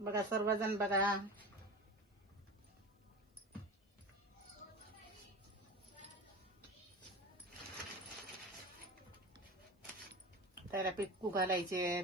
बघा सर्वजण बघा. त्याला पिक्कू घालायचे.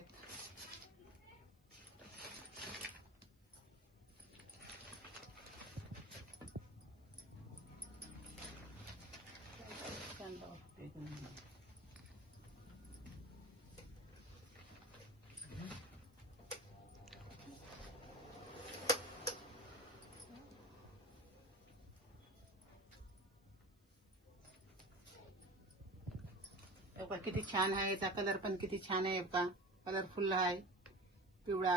बघा किती छान आहे. याचा कलर पण किती छान आहे. बघा कलरफुल आहे, पिवळा.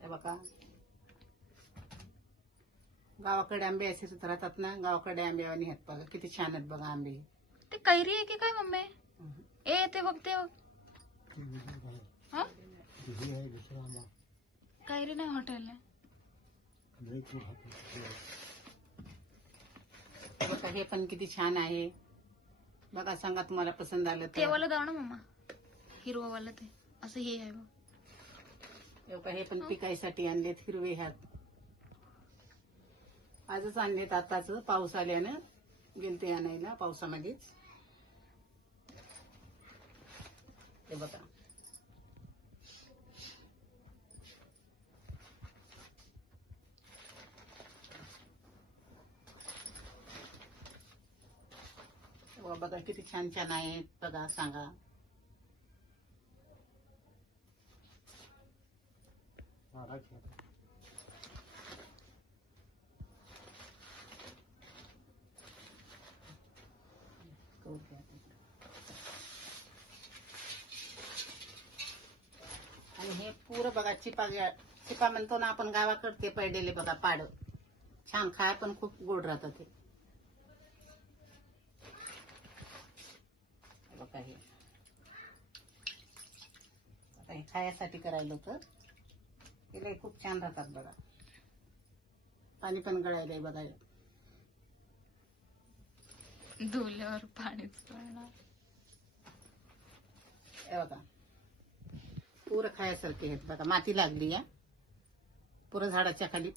हे बघा गावाकडे आंबे असेच राहतात ना, गावाकडे आंबेवानी आहेत. बघा किती छान आहेत बघा आंबे. ते कैरी आहे की काय मम्मी? ए ते बघ ते बघ. हा? कैरी नाही, हॉटेल आहे. बघा हे पण किती छान आहे. बघा सांगा तुम्हाला पसंत आलं ते तर. वाला दाव ना मम्मा, हिरवा वाला ते असं हे आहे बघ. बघा हे पण पिकायसाठी आणलेत, हिरवे हात. आजच आणलेत, आताच पाऊस आल्यानं गेलते आणायला पावसामध्येच. हे बघा बघा किती छान छान आहेत. बघा सांगा. आणि हे पुरं बघा चिपा म्हणतो ना आपण गावाकडे, पडलेले बघा पाड. छान खाय पण खूप गोड राहतात ते. बघा हे आता हे खायासाठी करायला होतं. हे खूप छान राहतात बघा. पाणी पण गळायलंय बघा. धुल्यावर पाणीच पडणार. हे बघा पुरं खायासारखे आहेत बघा. माती लागली या, पुरं झाडाच्या खाली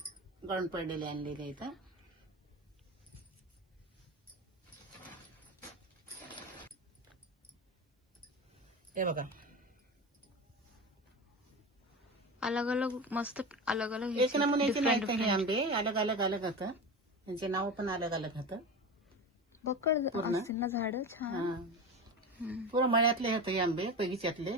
गळून पडलेले आणलेले आहेत. हे बघा अलग अलग मस्त, अलग अलग एक नमुन्याचे नाही तर हे आंबे अलग अलग अलग होतं. त्यांचे नाव पण अलग अलग होतं. बकड पूर्ण? असतील ना झाड छान. हा पुरं मळ्यातले होते हे आंबे, बगीच्यातले.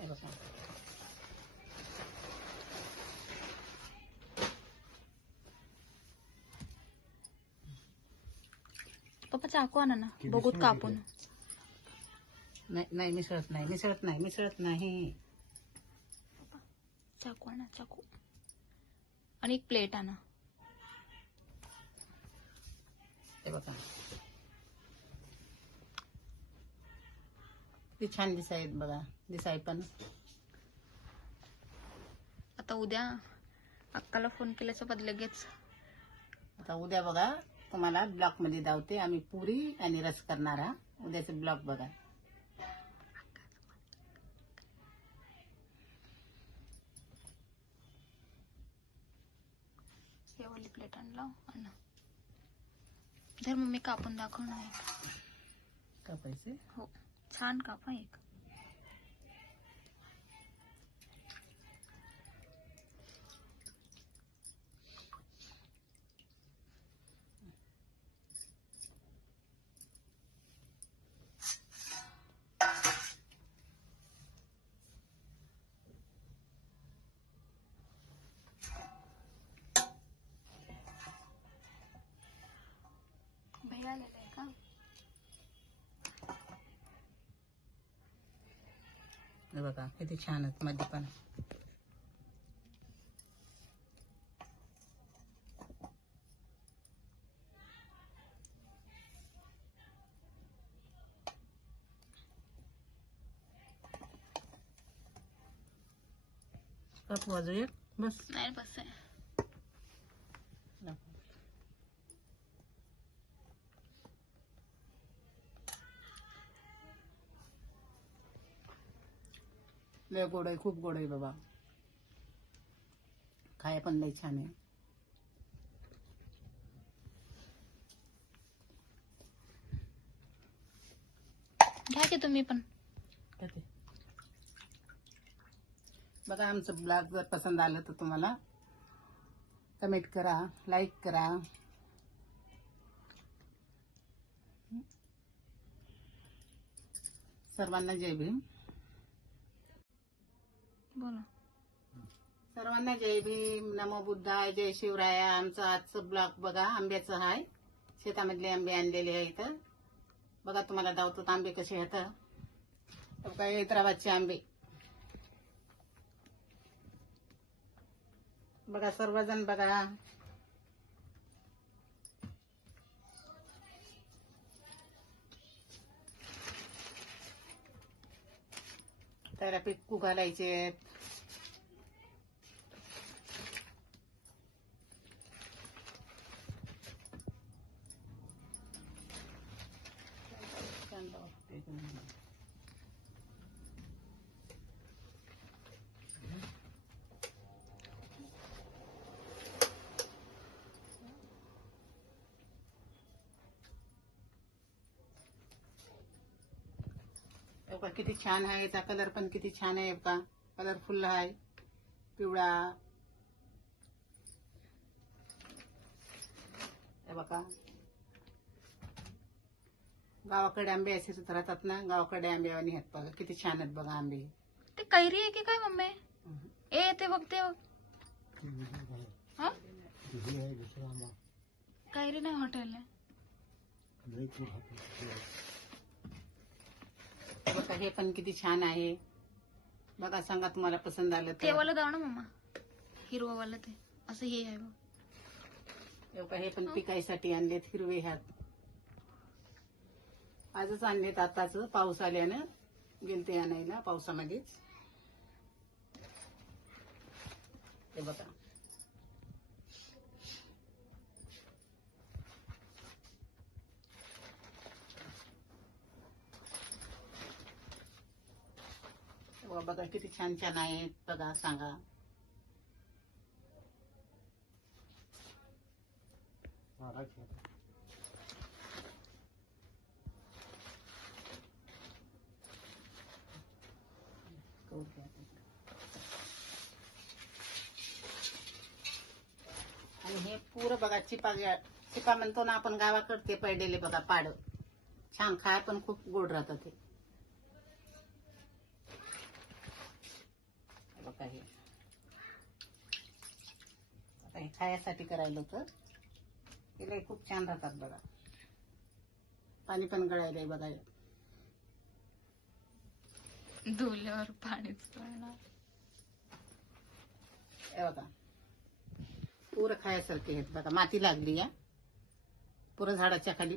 हे बघा पप्पा चाकू आणा ना, बघूत कापून. नाही नाही मिसळत नाही, मिसळत नाही, मिसळत नाही. चाकू आणा, चाकू. आणि एक प्लेट आणा. हे बघा किती छान दिसायत बघा. दिसाय पण. आता उद्या अक्काला फोन केल्याच्या बदल लगेच. आता उद्या बघा तुम्हाला ब्लॉक मध्ये धावते. आम्ही पुरी आणि रस करणार. हा उद्याचे ब्लॉक बघा. हे वाली प्लेट आणला आणा. जर मम्मी कापून दाखवणार आहे. कापायचे. हो छान कापा एक. भैया आलेला आहे का? हे बघा किती छान आहेत मध्ये पण. कापू वाजू एक बस. नाही बस आहे. लय गोड आहे, खूप गोड आहे बाबा. खाया पण लय छान आहे. घ्या की तुम्ही पण. बघा आमचं ब्लॉग जर पसंत आलं तर तुम्हाला कमेंट करा, लाईक करा. सर्वांना जय भीम. बोला. सर्वांना जय भीम, नमो बुद्धाय, जय शिवराया. आमचं आजचं ब्लॉग बघा आंब्याचं आहे. शेतामधले आंबे आणलेले आहे इथं. बघा तुम्हाला दावतो आंबे कसे आहेत. काय हैदराबादचे आंबे. बघा सर्वजण बघा. त्याला पिक्कू घालायचे. बघा किती छान आहे. याचा कलर पण किती छान आहे. बघा कलरफुल आहे, पिवळा. हे बघा गावाकडे आंबे असेच राहतात ना, गावाकडे आंबेवानी आहेत. बघा किती छान आहेत बघा आंबे. ते कैरी आहे की काय मम्मी? ए ते बघ ते बघ. हा? कैरी नाही, हॉटेल आहे. बघा हे पण किती छान आहे. बघा सांगा तुम्हाला पसंत आलं ते तर. वाला दाव ना मम्मा, हिरवावाला ते असं हे आहे बघ. बघा हे पण पिकायसाठी आणलेत, हिरवे हात. आजच आणलेत, आताच पाऊस आल्यानं गेलते आणायला पावसामध्येच. हे बघा बघा किती छान छान आहेत. बघा सांगा. आणि हे पुरं बघा चिपा म्हणतो ना आपण गावाकडे, पडलेले बघा पाड. छान खाय पण खूप गोड राहतात ते. बघा हे आता हे खायासाठी करायला होतं. हे खूप छान राहतात बघा. पाणी पण गळायलंय बघा. धुल्यावर पाणीच पडणार. हे बघा पुरं खायासारखे आहेत बघा. माती लागली या, पुरं झाडाच्या खाली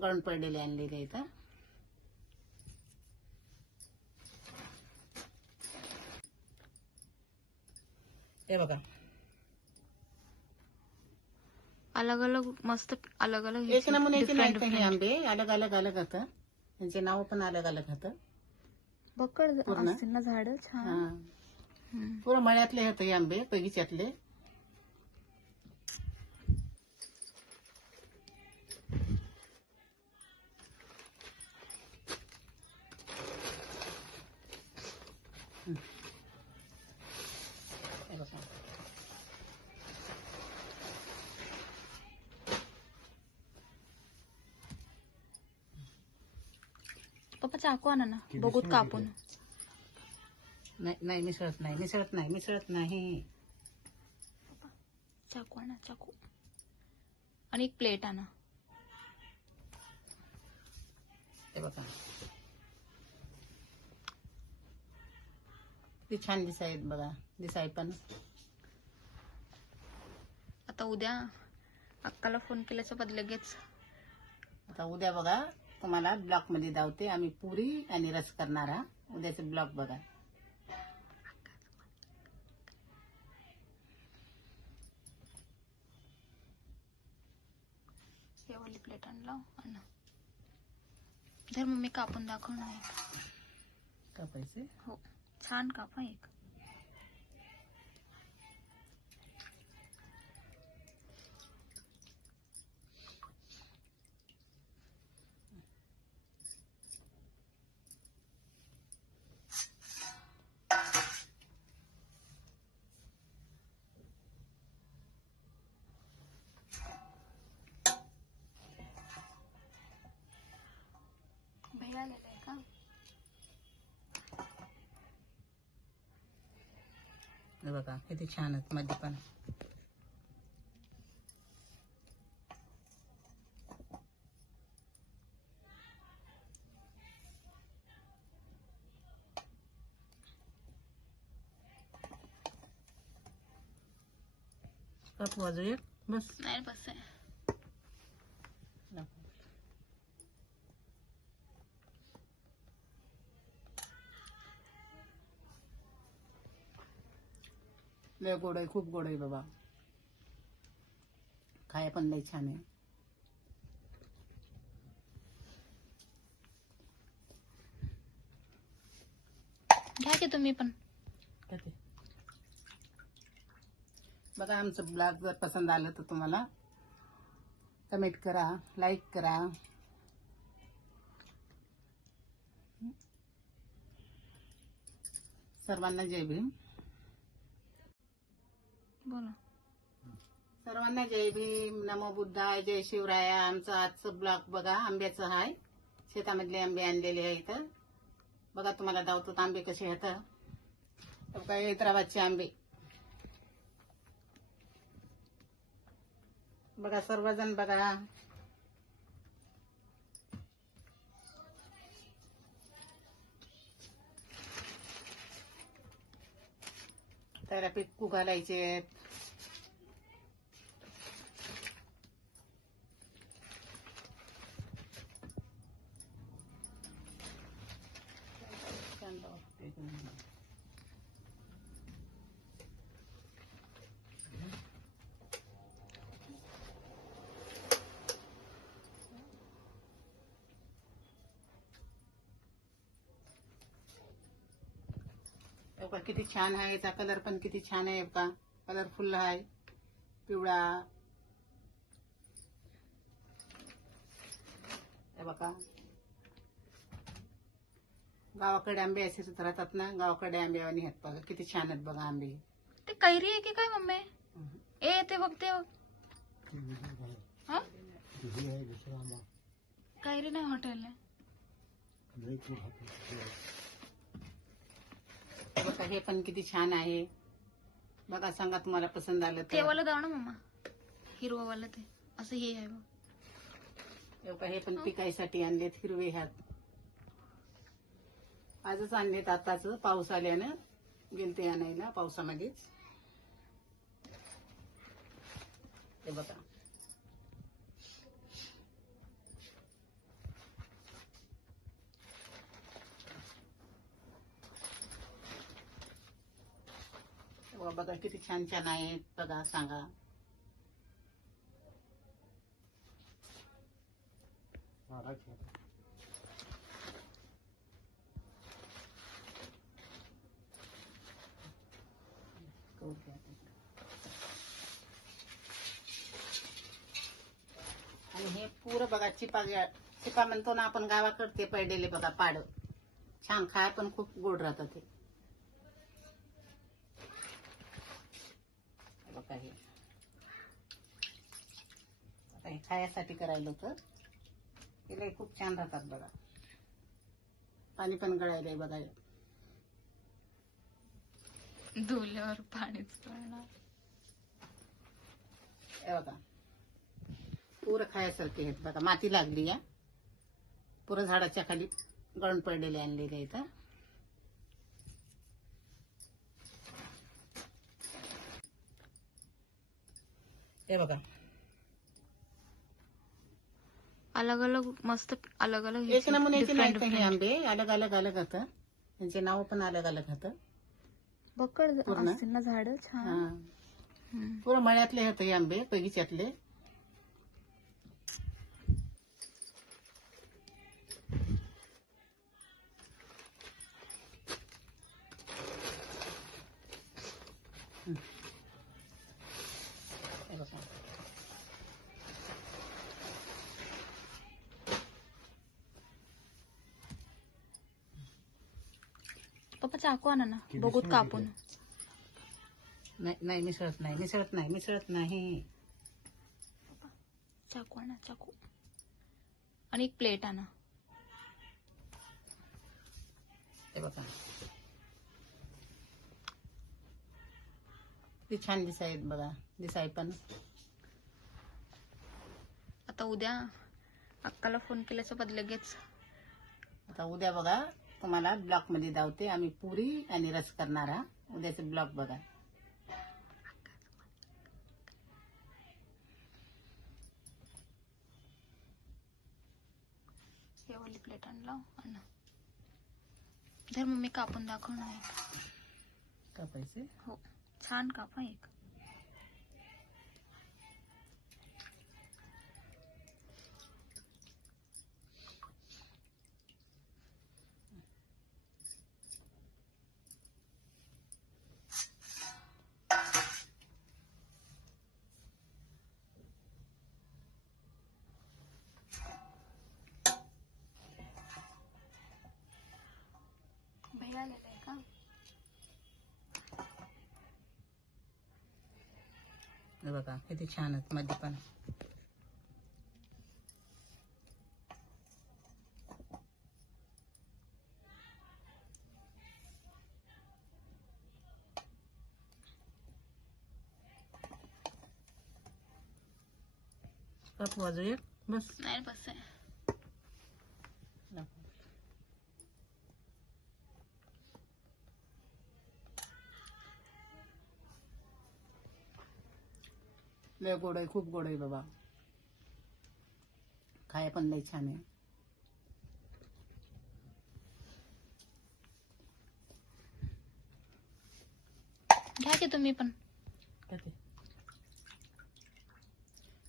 गळून पडलेले आणलेले आहेत. हे बघा अलग अलग मस्त, अलग अलग एक नमुन्याचे नाहीत हे आंबे. अलग अलग अलग होतं. त्यांचे नाव पण अलग अलग होतं. बकड पूर्ण? असतील ना झाड छान. हा पुरं मळ्यातले होते हे आंबे, बगीच्यातले. हे बघा पप्पा चाकू आणा ना, बघूत कापून. नाही नाही मिसळत नाही, मिसळत नाही, मिसळत नाही. चाकू आणा, चाकू. आणि एक प्लेट आणा. हे बघा किती छान दिसायत बघा. दिसाय पण. आता उद्या अक्काला फोन केल्याच्या बदले लगेच. आता उद्या बघा तुम्हाला ब्लॉक मध्ये धावते. आम्ही पुरी आणि रस करणार. हा उद्याचे ब्लॉक बघा. हे वाली प्लेट आणला आणा. धर मम्मी कापून दाखव ना एक. कापायचे. हो छान कापा एक. भैया आलेला आहे का? हे बघा किती छान आहेत मध्ये पण. कापू अजून एक बस. नाही बस आहे. लय गोड आहे, खूप गोड आहे बाबा. खाया पण लय छान आहे. घ्या की तुम्ही पण. बघा आमचं ब्लॉग जर पसंत आलं तर तुम्हाला कमेंट करा, लाईक करा. सर्वांना जय भीम. बोला. सर्वांना जय भीम, नमो बुद्धाय, जय शिवराया. आमचं आजचं ब्लॉग बघा आंब्याचं आहे. शेतामधले आंबे आणलेले आहे इथं. बघा तुम्हाला दावतो आंबे कसे आहेत. काय हैदराबादचे आंबे. बघा सर्वजण बघा. त्याला पिक्कू घालायचे. बघा किती छान आहे. याचा कलर पण किती छान आहे. बघा कलरफुल आहे, पिवळा. हे बघा गावाकडे आंबे असेच राहतात ना, गावाकडे आंबेवानी आहेत. बघा किती छान आहेत बघा आंबे. ते कैरी आहे की काय मम्मी? ए ते बघ ते बघ. हा? कैरी नाही हॉटेल आहे. बघा हे पण किती छान आहे. बघा सांगा तुम्हाला पसंत आलं ते तर. वाला दाव ना मम्मा. हिरवावाला ते असं हे आहे बघ. बघा हे पण पिकायसाठी आणलेत, हिरवे हात. आजच आणलेत आताच, पाऊस आल्यानं गेलते आणायला पावसामध्येच. हे बघा बघा किती छान छान आहेत. बघा सांगा. आणि हे पुरं बघा चिपा म्हणतो ना आपण गावाकडे, पडलेले बघा पाड. छान खाय पण खूप गोड राहतात ते. बघा हे आता हे खायासाठी करायला होतं. हे खूप छान राहतात बघा. पाणी पण गळायलंय बघा. धुल्यावर पाणीच पडणार. हे बघा पुरं खायासारखे आहेत बघा. माती लागली या पुरं झाडाच्या खाली गळून पडलेले आणलेले इथं. हे बघा अलग अलग मस्त अलग अलग एक नमुन्याचे नाहीत हे आंबे. अलग अलग अलग होतं. त्यांचे नाव पण अलग अलग होतं. बकड पूर्ण? असतील ना झाड छान. हा पुरं मळ्यातले होते हे आंबे, बगीच्यातले. पप्पा चाकू आणा ना, बघूत कापून. नाही नाही मिसळत नाही, मिसळत नाही, मिसळत नाही. चाकू आणा, चाकू. आणि एक प्लेट आणा. हे बघा किती छान दिसायत बघा, दिसाय पण. आता उद्या अक्काला फोन केल्यासोबत लगेच. आता उद्या बघा तुम्हाला ब्लॉक मध्ये धावते. आम्ही पुरी आणि रस करणार हा. उद्याचे ब्लॉक बघा. हे वाली प्लेट आणला आणा. धर मम्मी, कापून दाखवणार आहे. कापायचे. हो, छान कापा एक. भैया आलेला आहे का? हे बघा किती छान आहेत मध्ये पण. कापू अजून एक बस. नाही बस आहे. लय गोड आहे, खूप गोड आहे बाबा. खाया पण लय छान आहे. घ्या की तुम्ही पण. किती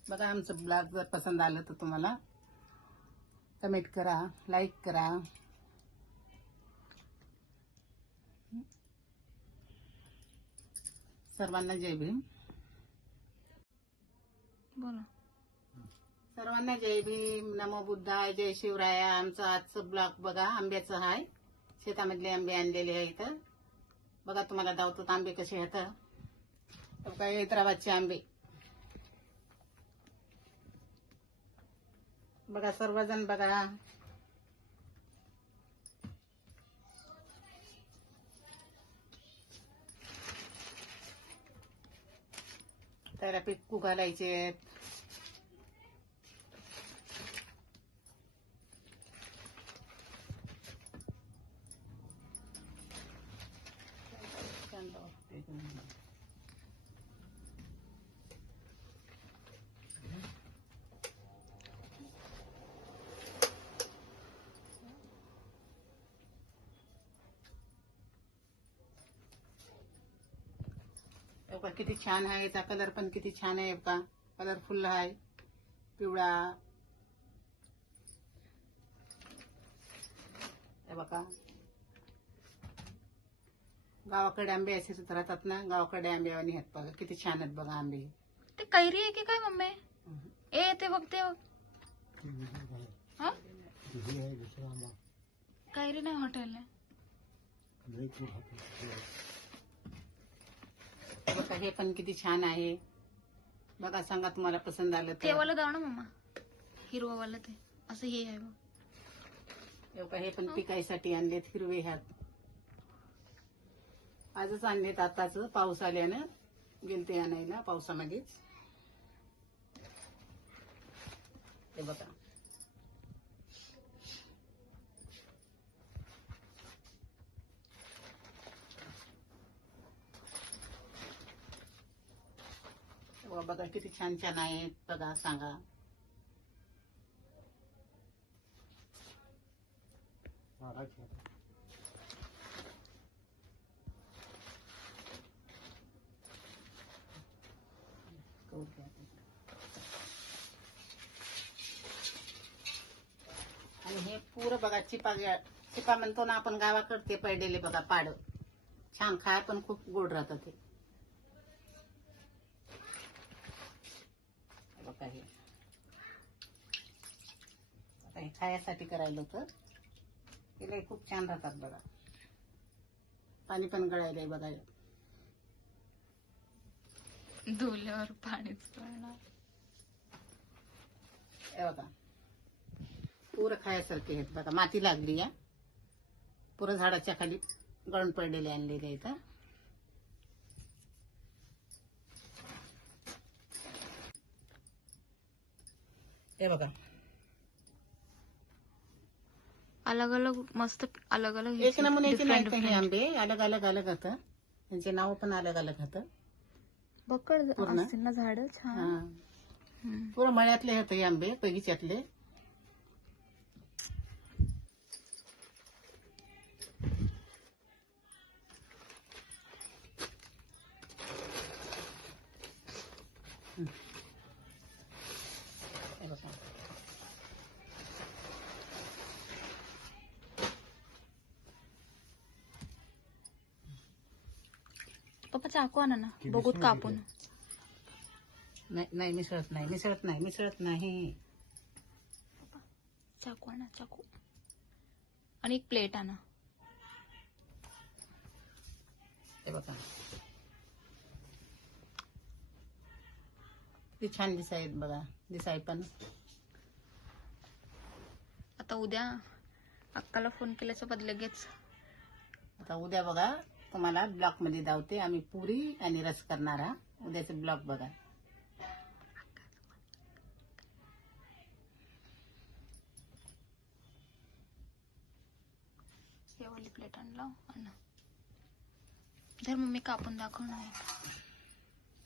बघा. आमचं ब्लॉग जर पसंत आलं तर तुम्हाला कमेंट करा, लाईक करा. सर्वांना जय भीम. बोला. सर्वांना जय भीम, नमो बुद्धाय, जय शिवराया. आमचं आजचं ब्लॉग बघा आंब्याचं आहे. शेतामधले आंबे आणलेले आहे इथं. बघा तुम्हाला दावतो आंबे कसे आहेत. काय हैदराबादचे आंबे बघा. सर्वजण बघा. त्याला पिक्कू घालायचे. बघा किती छान आहे. याचा कलर पण किती छान आहे बघा. कलरफुल आहे, पिवळा. हे बघा गावाकडे आंबे असेच राहतात ना. गावाकडे आंबेवानी आहेत बघा. किती छान आहेत बघा आंबे. ते कैरी आहे की काय मम्मी? ए ते बघ, ते बघ. हा? कैरी नाही, हॉटेल आहे. बघा हे पण किती छान आहे बघा. सांगा तुम्हाला पसंत आलं ते तर. वाला दाव ना मम्मा, हिरवावाला ते असं हे आहे बघ. हे बघा हे पण पिकायसाठी आणलेत. हिरवे हात आजच आणलेत. आताच पाऊस आल्यानं गेलते आणायला पावसामध्येच. हे बघा बघा किती छान छान आहेत बघा. सांगा. आणि हे पुरं बघा चिपा म्हणतो ना आपण गावाकडे. ते पडलेले बघा पाड. छान खाय पण खूप गोड राहतात ते. बघा हे आता हे खायासाठी करायला होतं. ते खूप छान राहतात बघा. पाणी पण गळायलंय बघा. धुल्यावर पाणीच पडणार. हे बघा पुरं खायसारखे आहेत बघा. माती लागली या पुरं झाडाच्या खाली गळून पडलेले आणलेले इथं. हे बघा अलग अलग मस्त अलग अलग एक नमुन्याचे नाही का हे आंबे. अलग अलग अलग होतं. त्यांचे नाव पण अलग अलग होतं. बकड पूर्ण? असतील ना झाड छान. हा हम्म. पुरं मळ्यातले होते हे आंबे बगीच्यातले. हे बघा पप्पा चाकू आणा ना बघूत कापून. नाही नाही मिसळत नाही मिसळत नाही मिसळत नाही. चाकू आणा चाकू. आणि एक प्लेट आणा. हे बघा किती छान दिसायत बघा. दिसाय पण आता उद्या अक्काला फोन केल्याच्या बदले लगेच आता उद्या बघा तुम्हाला ब्लॉक मध्ये धावते. आम्ही पुरी आणि रस करणार हा. उद्याचे ब्लॉक बघा. हे वाली प्लेट आणला आणा. धर मम्मी कापून दाखवणार आहे.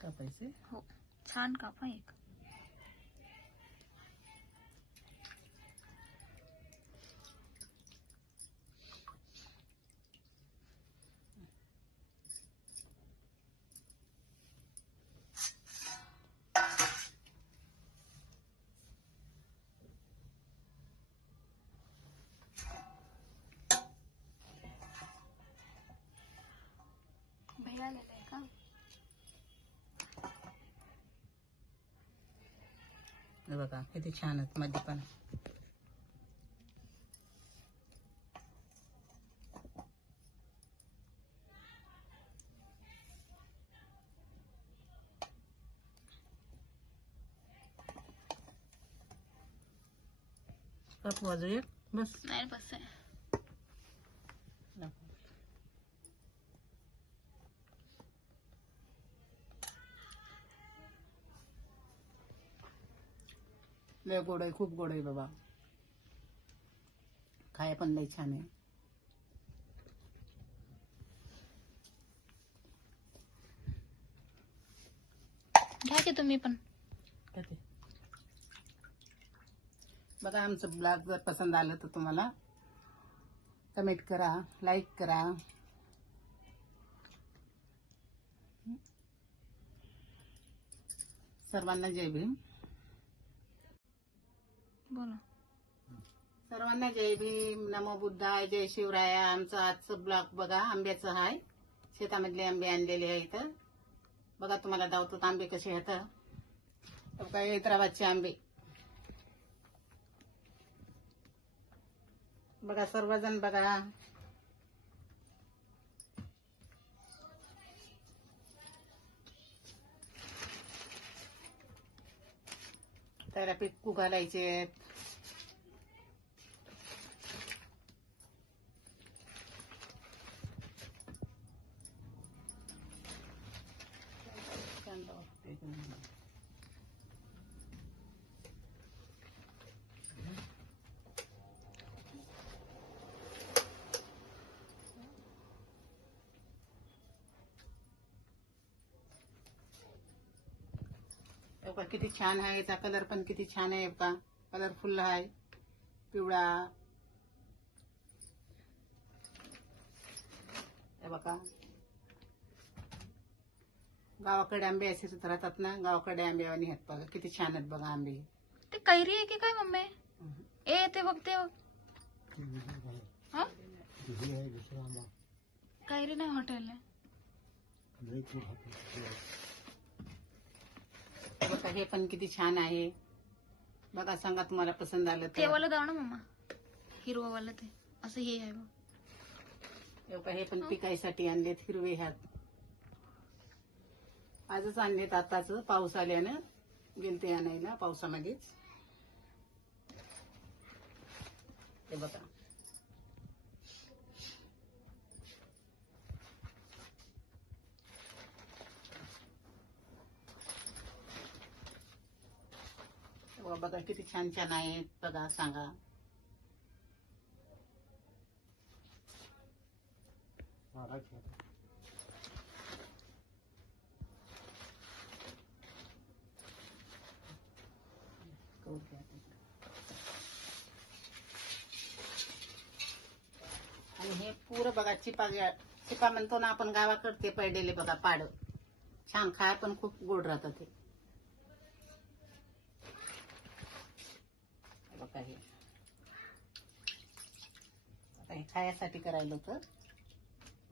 कापायचे. हो छान कापा एक. भैया आलेला आहे का? हे बघा किती छान आहेत मध्ये पण. कापू अजून एक बस. नाही बस आहे. लय गोड आहे. खूप गोड आहे बाबा. खाया पण लय छान आहे. घ्या की तुम्ही पण. बघा आमचं ब्लॉग जर पसंत आलं तर तुम्हाला कमेंट करा, लाईक करा. सर्वांना जय भीम. बोला. सर्वांना जय भीम. नमो बुद्धाय. जय शिवराया. आमचं आजचं ब्लॉग बघा आंब्याचं आहे. शेतामधले आंबे आणलेले आहे इथं बघा. तुम्हाला दावतो आंबे कसे आहेत. काय हैदराबादचे आंबे बघा. सर्वजण बघा. त्याला पिक्कू घालायचे. बघा किती छान आहे. याचा कलर पण किती छान आहे बघा. कलरफुल आहे. पिवळा. हे बघा गावाकडे आंबे असेच राहतात ना. गावाकडे आंबेवानी आहेत बघा. किती छान आहेत बघा आंबे. ते कैरी आहे की काय मम्मी? ए ते बघ ते बघ. हा? कैरी नाही हॉटेल आहे. बघा हे पण किती छान आहे बघा. सांगा तुम्हाला पसंत आलं ते तर. वाला दाव ना मम्मा. हिरवा वाला ते असं हे आहे बघ. हे पण पिकायसाठी आणलेत हिरवे हात. आजच आणलेत आताच पाऊस आल्यानं गेलते आणायला पावसामध्येच. हे बघा बघा किती छान छान आहेत बघा. सांगा आणि हे पुरं बघा चिपा म्हणतो ना आपण गावाकडे ते पडलेले बघा पाड. छान खाय पण खूप गोड राहतात ते. बघा हे आता हे खायासाठी करायला होतं.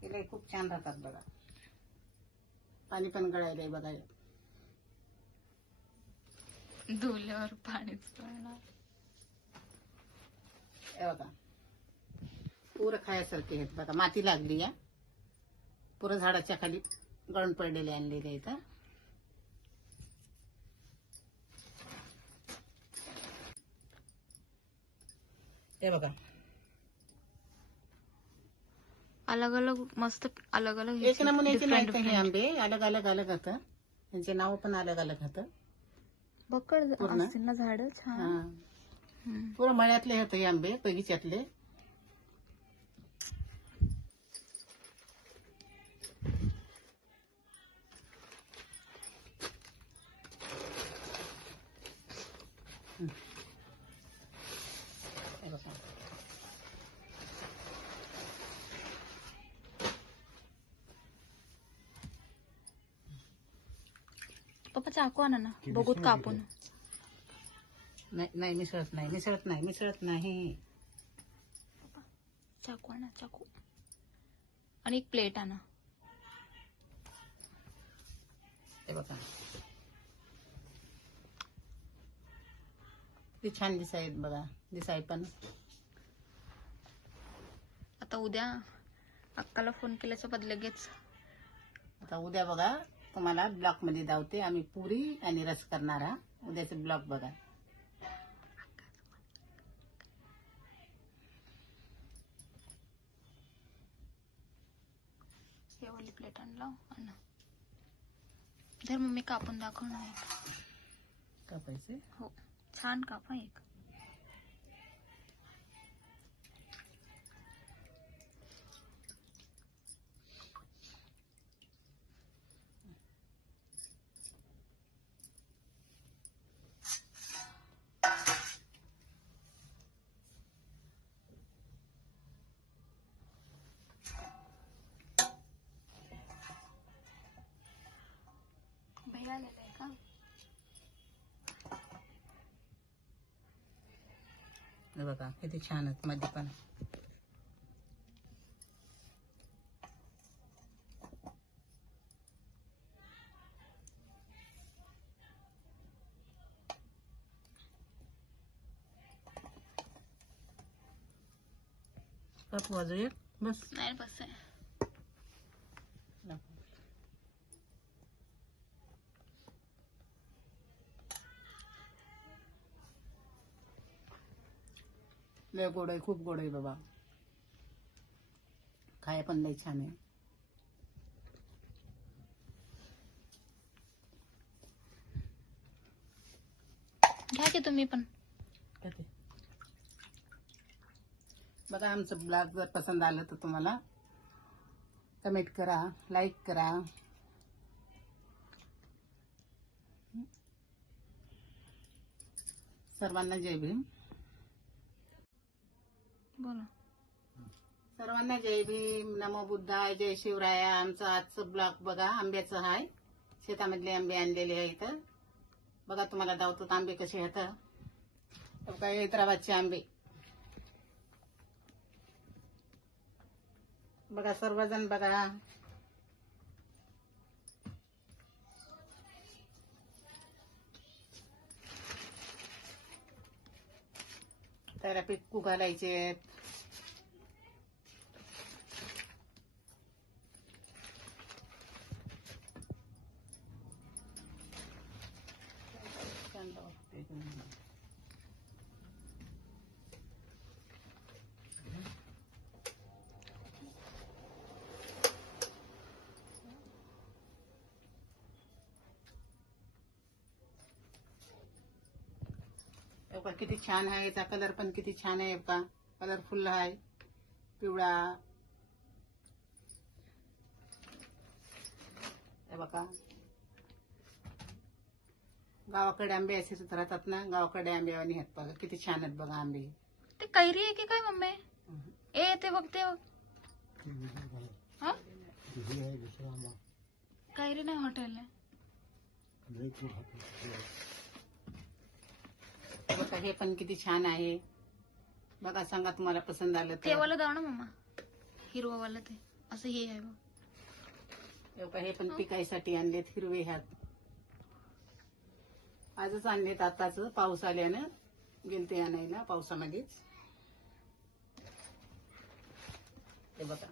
हे खूप छान राहतात बघा. पाणी पण गळायलंय बघा. धुल्यावर पाणीच पडणार. हे बघा पुरं खायासारखे आहेत बघा. माती लागली या पुरं झाडाच्या खाली गळून पडलेले आणलेले आहेत. हे बघा अलग अलग मस्त अलग अलग एक नमुन्याचे नाहीत हे आंबे. अलग अलग अलग होतं. त्यांचे नाव पण अलग अलग होतं. बकड पूर्ण? असतील ना झाड छान. हा पुरं मळ्यातले होते हे आंबे बगीच्यातले. हे बघा पप्पा चाकू आणा ना बघूत कापून. नाही नाही मिसळत नाही मिसळत नाही मिसळत नाही. चाकू आणा चाकू आणि एक प्लेट आणा. हे बघा किती छान दिसायत बघा. दिसाय पण आता उद्या अक्काला फोन केल्याच्या बदले लगेच. आता उद्या बघा तुम्हाला ब्लॉक मध्ये धावते. आम्ही पुरी आणि रस करणार. हा उद्याचे ब्लॉक बघा. हे वाली प्लेट आणला आणा. जर मम्मी कापून दाखवणार आहे. कापायचे हो छान कापा एक. भैया आलेला आहे का? हे बघा किती छान आहेत मध्ये पण. कापू अजून एक बस. नाही बस आहे. लय गोड आहे खूप गोड आहे बाबा. खाया पण लय छान आहे. घ्या की तुम्ही पण. बघा आमचं ब्लॉग जर पसंत आलं तर तुम्हाला कमेंट करा, लाईक करा. सर्वांना जय भीम. बोला. सर्वांना जय भीम. नमो बुद्धाय. जय शिवराया. आमचं आजचं ब्लॉग बघा आंब्याचं आहे. शेतामधले आंबे आणलेले आहे इथं बघा. तुम्हाला दावतो आंबे कसे आहेत. काय हैदराबादचे आंबे बघा. सर्वजण बघा. त्याला पिक्कू घालायचे. बघा किती छान आहे. याचा कलर पण किती छान आहे. बघा कलरफुल आहे, पिवळा. हे बघा गावाकडे आंबे असेच राहतात ना, गावाकडे आंबेवानी आहेत. बघा किती छान आहेत बघा आंबे. ते कैरी आहे की काय मम्मी? ए ते बघ ते बघ. हा? कैरी नाही, हॉटेल आहे. बघा हे पण किती छान आहे. बघा सांगा तुम्हाला पसंत आलं ते तर. वाला दाव ना मम्मा, हिरवावाला ते असं हे आहे बघ. हे बघा हे पण पिकायसाठी आणलेत, हिरवे हात. आजच आणलेत, आताच पाऊस आल्यानं गेलते आणायला पावसामध्येच. हे बघा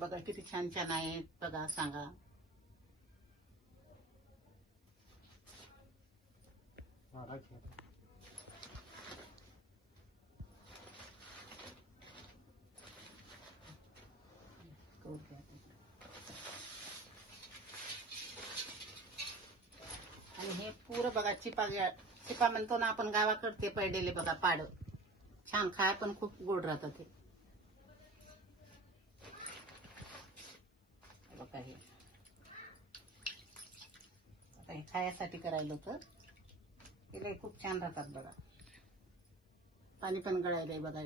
बघा किती छान छान आहेत. बघा सांगा. आणि हे पुरं बघा चिपा म्हणतो ना आपण गावाकडे, ते पडलेले बघा पाड. छान खाय पण खूप गोड राहतं ते. बघा हे आता हे खायासाठी करायला होतं. हे खूप छान राहतात बघा. पाणी पण गळायलंय बघा.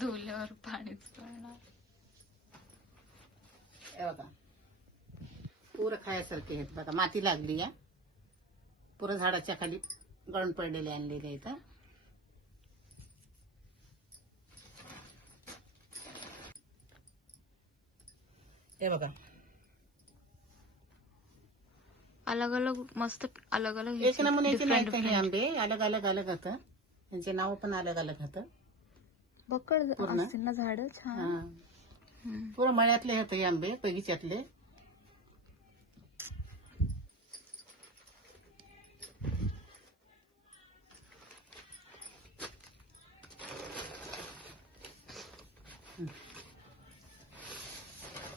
धुल्यावर पाणीच पडणार. हे बघा पुरं खायासारखे आहेत बघा. माती लागली या, पुरं झाडाच्या खाली गळून पडलेले आणलेले आहेत. हे बघा अलग अलग मस्त, अलग अलग एक नमुन्याचे नाही तर हे आंबे अलग अलग अलग होतं. त्यांचे नाव पण अलग अलग होतं. बकड पूर्ण? असतील ना झाड छान. हा पुरं मळ्यातले होते हे आंबे, बगीच्यातले.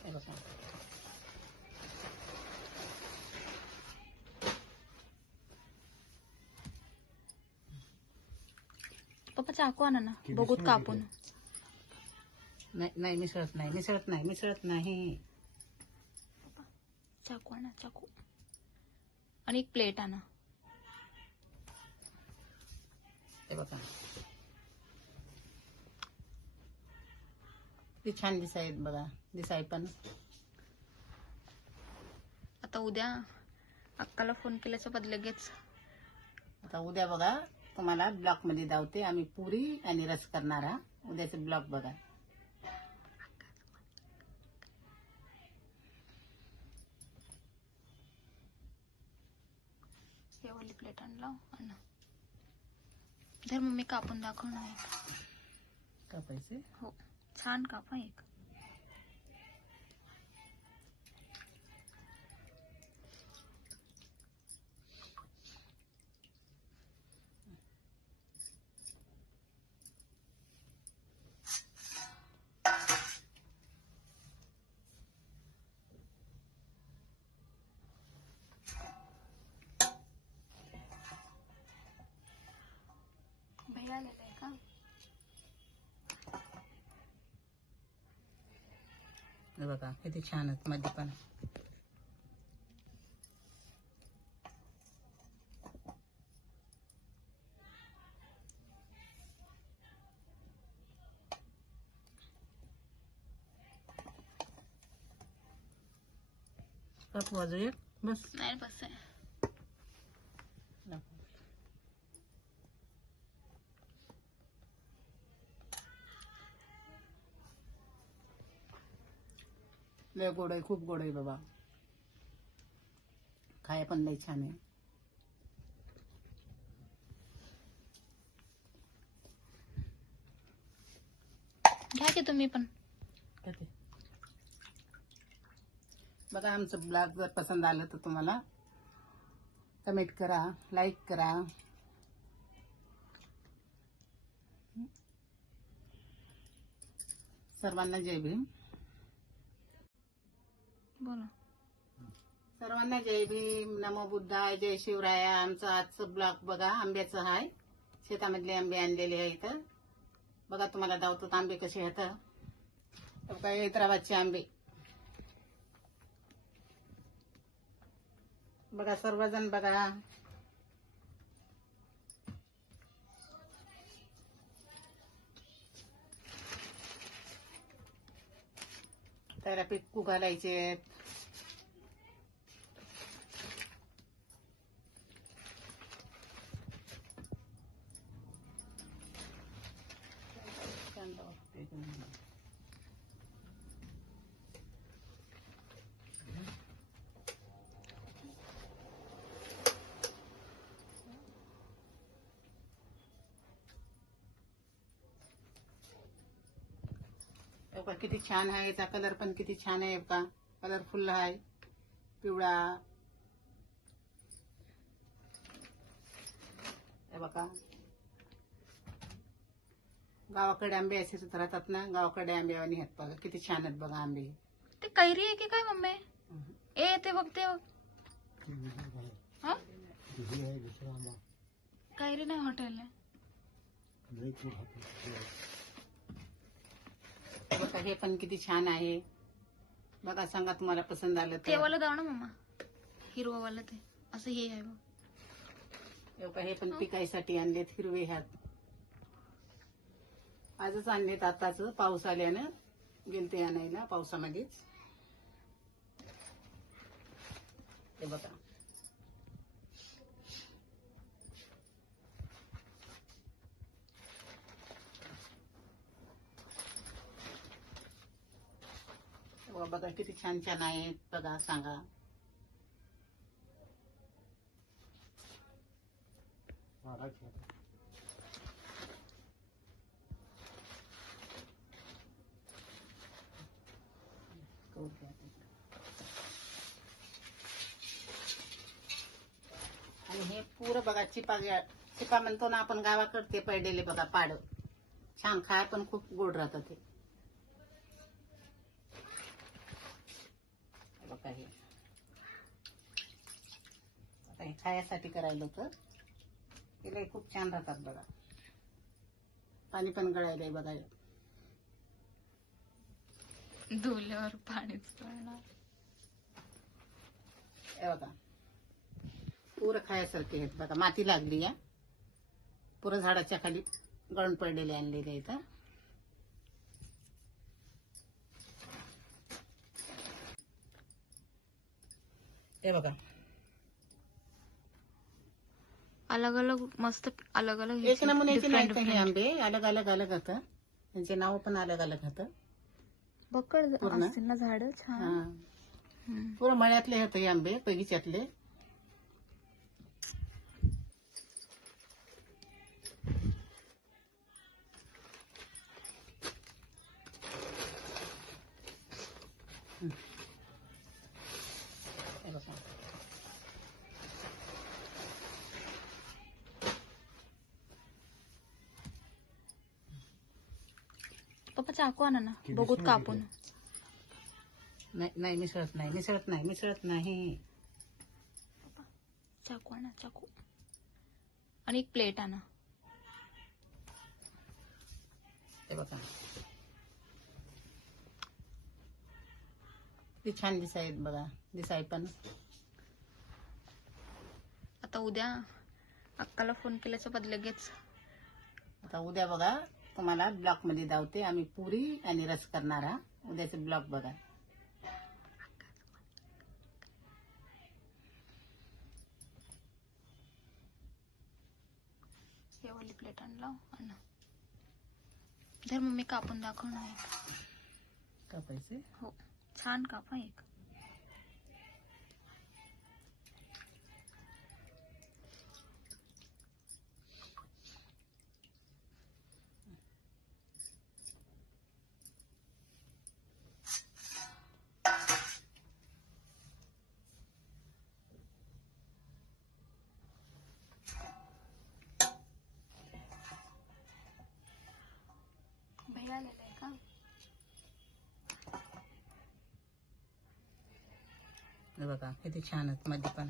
हे बघा पप्पा चाकू आणा ना, बघूत कापून. नाही नाही मिसळत नाही, मिसळत नाही, मिसळत नाही. चाकू आणा, चाकू. आणि एक प्लेट आणा. हे बघा किती छान दिसायत बघा. दिसाय पण. आता उद्या अक्काला फोन केल्याच्या बदले लगेच. आता उद्या बघा तुम्हाला ब्लॉक मध्ये धावते. आम्ही पुरी आणि रस करणार. हा उद्याचे ब्लॉक बघा. हे वाली प्लेट आणला आणा. जर मम्मी कापून दाखवणार आहे. कापायचे. हो छान कापा एक. भैया आलेला आहे का? हे बघा किती छान आहेत मध्ये पण. कापू अजून एक बस. नाही बस आहे. लय गोड आहे, खूप गोड आहे बाबा. खाया पण लय छान आहे. घ्या की तुम्ही पण. बघा आमचं ब्लॉग जर पसंत आलं तर तुम्हाला कमेंट करा, लाईक करा. सर्वांना जय भीम. बोला. सर्वांना जय भीम, नमो बुद्धाय, जय शिवराया. आमचं आजचं ब्लॉग बघा आंब्याचं आहे. शेतामधले आंबे आणलेले आहे इथं. बघा तुम्हाला दावतो आंबे कसे आहेत. बघा हैदराबादचे आंबे. बघा सर्वजण बघा. त्याला पिक्कू घालायचे. बघा किती छान आहे. याचा कलर पण किती छान आहे. बघा कलरफुल आहे, पिवळा. हे बघा गावाकडे आंबे असेच राहतात ना, गावाकडे आंबेवानी आहेत. बघा किती छान आहेत बघा आंबे. ते कैरी आहे की काय मम्मी? ए ते बघ ते बघ. हा? कैरी नाही, हॉटेल आहे. बघा हे पण किती छान आहे. बघा सांगा तुम्हाला पसंत आलं ते तर. वाला दाव ना मम्मा, हिरवावाला ते असं हे आहे बघ. बघा हे पण पिकायसाठी आणलेत, हिरवे हात. आजच आणलेत, आताच पाऊस आल्यानं गेलते आणायला पावसामध्येच. हे बघा बघा किती छान छान आहेत. बघा सांगा. आणि हे पुरं बघा चिपा म्हणतो ना आपण गावाकडे, ते पडलेले बघा पाड. छान खाय पण खूप गोड राहतं ते. बघा हे आता हे खायासाठी करायला होतं. हे खूप छान राहतात बघा. पाणी पण गळायलंय बघा. धुल्यावर पाणीच पडणार. हे बघा पुरं खायासारखे आहेत बघा. माती लागली या, पुरं झाडाच्या खाली गळून पडलेले आणलेले इथं. हे बघा अलग अलग मस्त, अलग अलग एक नमुन्याचे नाही तर हे आंबे अलग अलग अलग होतं. त्यांचे नाव पण अलग अलग होतं. बकड पूर्ण? असतील ना झाड छान. हा पुरं मळ्यातले होते हे आंबे, बगीच्यातले. हे बघा पप्पा चाकू आणा ना, बघूत कापून. नाही नाही मिसळत नाही, मिसळत नाही, मिसळत नाही. चाकू आणा, चाकू. आणि एक प्लेट आणा. हे बघा किती छान दिसायत बघा. दिसाय पण. आता उद्या अक्काला फोन केल्याच्या बदले लगेच. आता उद्या बघा तुम्हाला ब्लॉक मध्ये दावते. आम्ही पुरी आणि रस करणार. हा उद्याचे ब्लॉक बघा. हे वाली प्लेट आणला आणा. जर मम्मी कापून दाखवणार आहे. कापायचे. हो छान कापा एक. आलेलं आहे का? हे बघा किती छान आहेत मध्ये पण.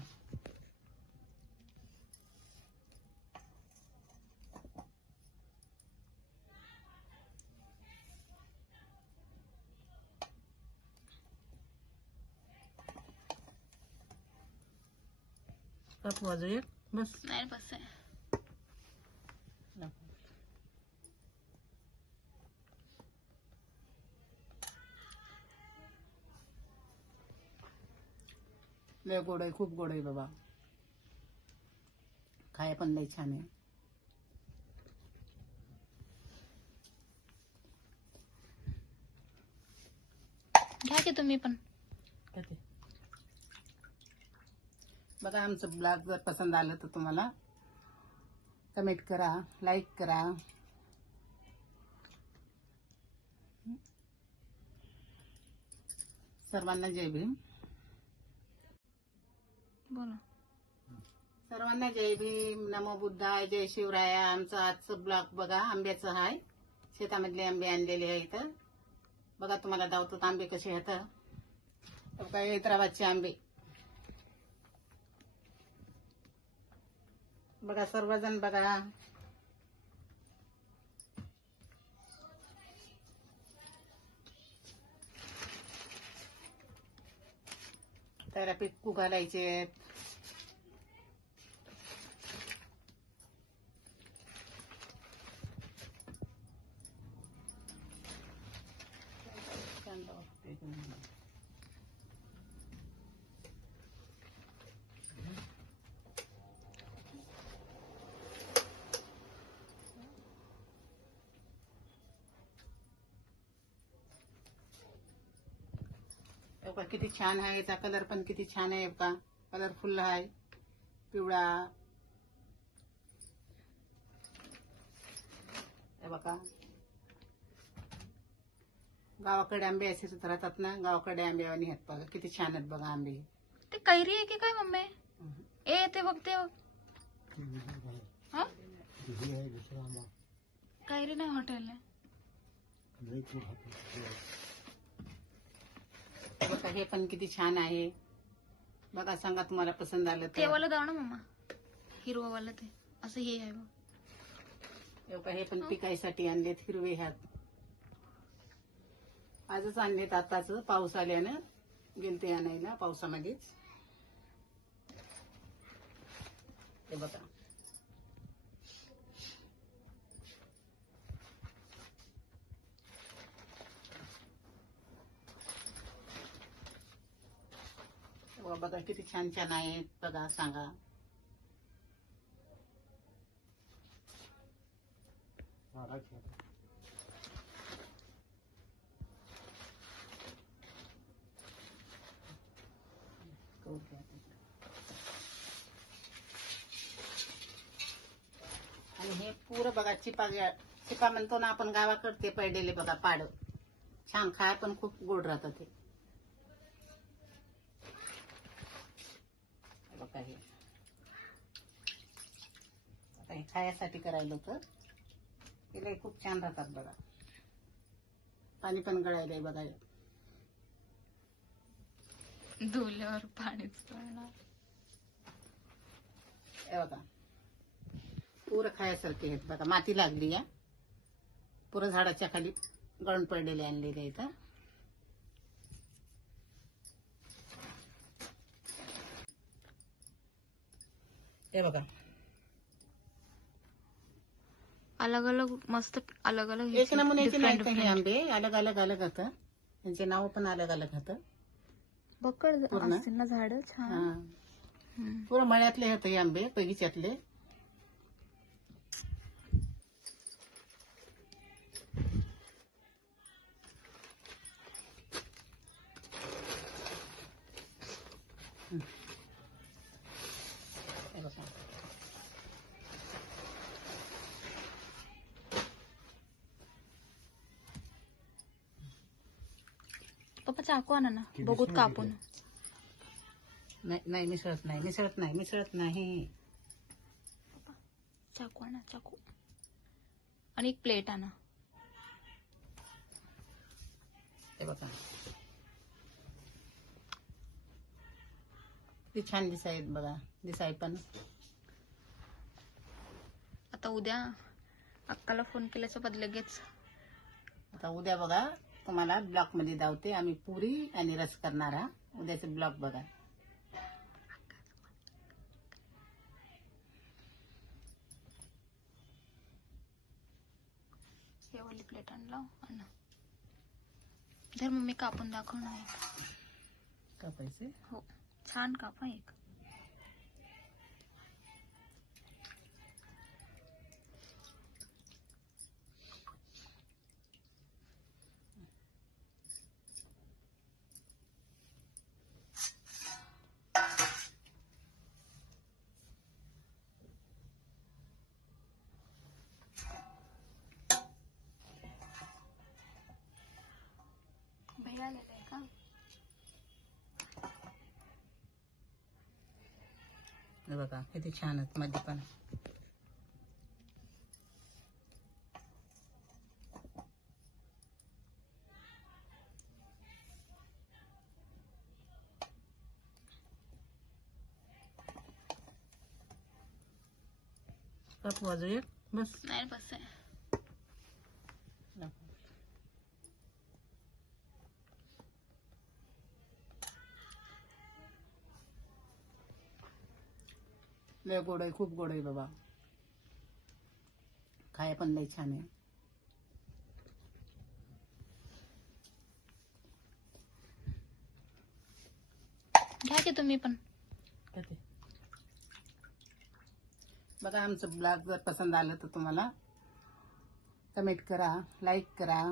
कापू अजून एक बस. नाही बस आहे. लय गोड आहे, खूप गोड आहे बाबा. खाया पण लय छान आहे. घ्या की तुम्ही पण. किती? बघा आमचं ब्लॉग जर पसंत आलं तर तुम्हाला कमेंट करा, लाईक करा. सर्वांना जय भीम. बोला. सर्वांना जय भीम, नमो बुद्धाय, जय शिवराया. आमचं आजचं ब्लॉग बघा आंब्याचं आहे. शेतामधले आंबे आणलेले आहे इथं. बघा तुम्हाला दावतो आंबे कसे आहेत. काय हैदराबादचे आंबे. बघा सर्वजण बघा. त्याला पिक्कू घालायचे. बघा किती छान आहे. याचा कलर पण किती छान आहे. बघा कलरफुल आहे, पिवळा. हे बघा गावाकडे आंबे असेच राहतात ना, गावाकडे आंबेवानी आहेत. बघा किती छान आहेत बघा आंबे. ते कैरी आहे की काय मम्मी? ए ते बघ ते बघ. हा? कैरी नाही, हॉटेल आहे. बघा हे पण किती छान आहे. बघा सांगा तुम्हाला पसंत आलं ते तर. वाला दाव ना मम्मा, हिरवावाला ते असं हे आहे बघ. हे बघा हे पण पिकायसाठी आणलेत, हिरवे हात. आजच आणलेत आताच, पाऊस आल्यानं गेलते आणायला पावसामध्येच. हे बघा बघा किती छान छान आहेत. बघा सांगा. आणि हे पुरं बघा चिपा म्हणतो ना आपण गावाकडे, ते पडलेले बघा पाड. छान खाय पण खूप गोड राहतं ते. बघा हे आता हे खायासाठी करायला होतं. हे खूप छान राहतात बघा. पाणी पण गळायलंय बघा. धुल्यावर पाणीच पडणार. हे बघा पुरं खायासारखे आहेत बघा. माती लागली या, पुरं झाडाच्या खाली गळून पडलेले आणलेले इथं. हे बघा अलग अलग मस्त, अलग अलग एक नमुन्याचे नाही तर हे आंबे अलग अलग अलग होतं. त्यांचे नाव पण अलग अलग होतं. बकड पूर्ण? असतील ना झाड छान. हा पुरं मळ्यातले होते हे आंबे, बगीच्यातले. हे बघा पप्पा चाकू आणा ना, बघूत कापून. नाही नाही मिसळत नाही, मिसळत नाही, मिसळत नाही. चाकू आणा, चाकू. आणि एक प्लेट आणा. हे बघा किती छान दिसायत बघा. दिसाय पण आता उद्या अक्काला फोन केल्याच्या बदले लगेच आता उद्या बघा तुम्हाला ब्लॉक मध्ये धावते. आम्ही पुरी आणि रस करणार हा. उद्याचे ब्लॉक बघा. हे वाली प्लेट आणला आणा. जर मम्मी कापून दाखवणार आहे. कापायचे हो छान कापा एक. भैया आलेला आहे का? हे बघा किती छान आहेत मध्ये पण. कापू अजून एक बस. नाही बस आहे. लय गोड आहे, खूप गोड आहे बाबा. खाया पण लय छान आहे. घ्या की तुम्ही पण. बघा आमचं ब्लॉग जर पसंत आलं तर तुम्हाला कमेंट करा, लाईक करा.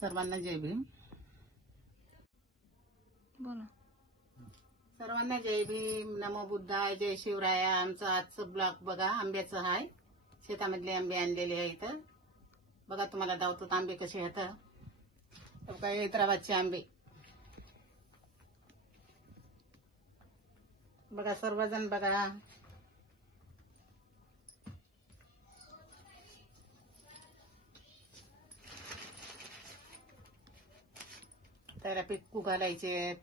सर्वांना जय भीम. बोला. सर्वांना जय भीम, नमो बुद्धाय, जय शिवराया. आमचं आजचं ब्लॉग बघा आंब्याचं आहे. शेतामधले आंबे आणलेले आहे इथं. बघा तुम्हाला दावतो आंबे कसे आहेत. काय हैदराबादचे आंबे बघा. सर्वजण बघा. त्याला पिक्कू घालायचे.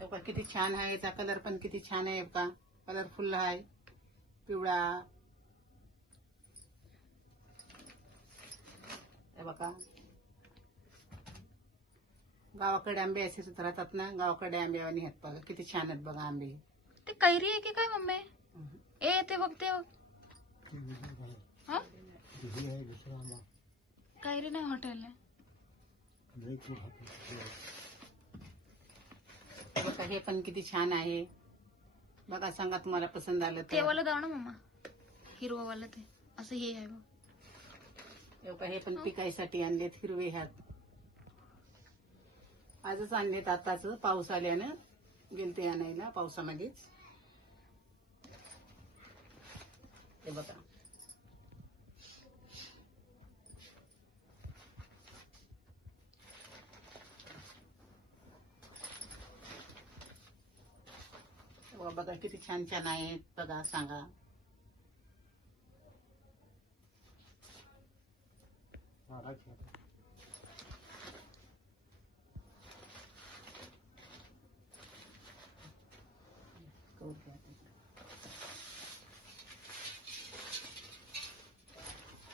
बघा किती छान आहे. याचा कलर पण किती छान आहे बघा. कलरफुल आहे, पिवळा. हे बघा गावाकडे आंबे असेच राहतात ना. गावाकडे आंबेवानी आहेत बघा. किती छान आहेत बघा आंबे. ते कैरी आहे की काय मम्मी? ए ते बघ ते बघ. हा? कैरी नाही हॉटेल आहे. बघा हे पण किती छान आहे बघा. सांगा तुम्हाला पसंत आलं ते तर. वाला दाव ना मम्मा. हिरवावाला ते असं हे आहे बघ. हे बघा हे पण पिकायसाठी आणलेत. हिरवे हात आजच आणलेत. आताच पाऊस आल्यानं गेलते आणायला पावसामध्येच. हे बघा बघा किती छान छान आहेत बघा. सांगा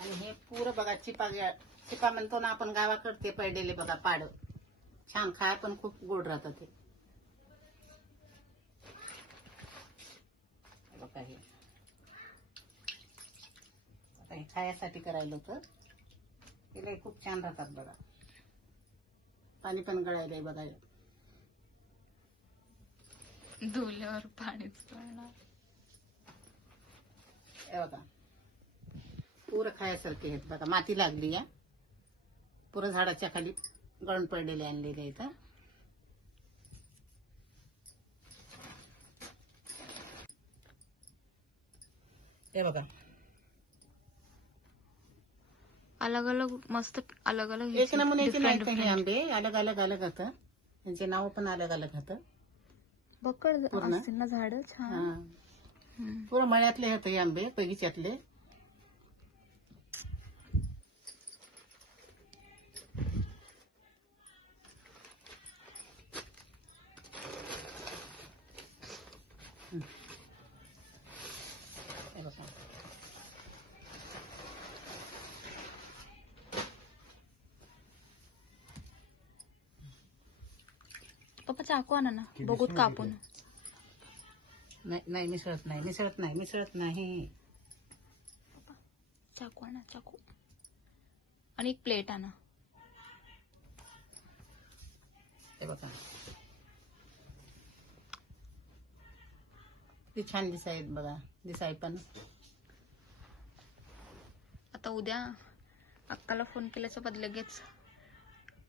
आणि हे पुरं बघा चिपा म्हणतो ना आपण गावाकडे. ते पडलेले बघा पाड. छान खाय पण खूप गोड राहतात ते. बघा हे आता हे खायासाठी करायला होतं. हे खूप छान राहतात बघा. पाणी पण गळायलंय बघा. धुल्यावर पाणीच पडणार. हे बघा पुरं खायासारखे आहेत बघा. माती लागली या पुरं झाडाच्या खाली गळून पडलेले आणलेले इथं. हे बघा, अलग अलग मस्त, अलग अलग एक नमुन्याचे नाही तर हे आंबे अलग अलग अलग होतं. त्यांचे नाव पण अलग अलग होतं. बकड पूर्ण? असतील ना झाड छान. हा, हम्म. पुरं मळ्यातले होते हे आंबे, बगीच्यातले. हे बघा. पप्पा चाकू आणा ना, बघूत कापून. नाही नाही, मिसळत नाही, मिसळत नाही, मिसळत नाही. चाकू आणा, चाकू. आणि एक प्लेट आणा. हे बघा, किती छान दिसायत बघा, दिसाय पण. आता उद्या अक्काला फोन केल्याच्या बदले लगेच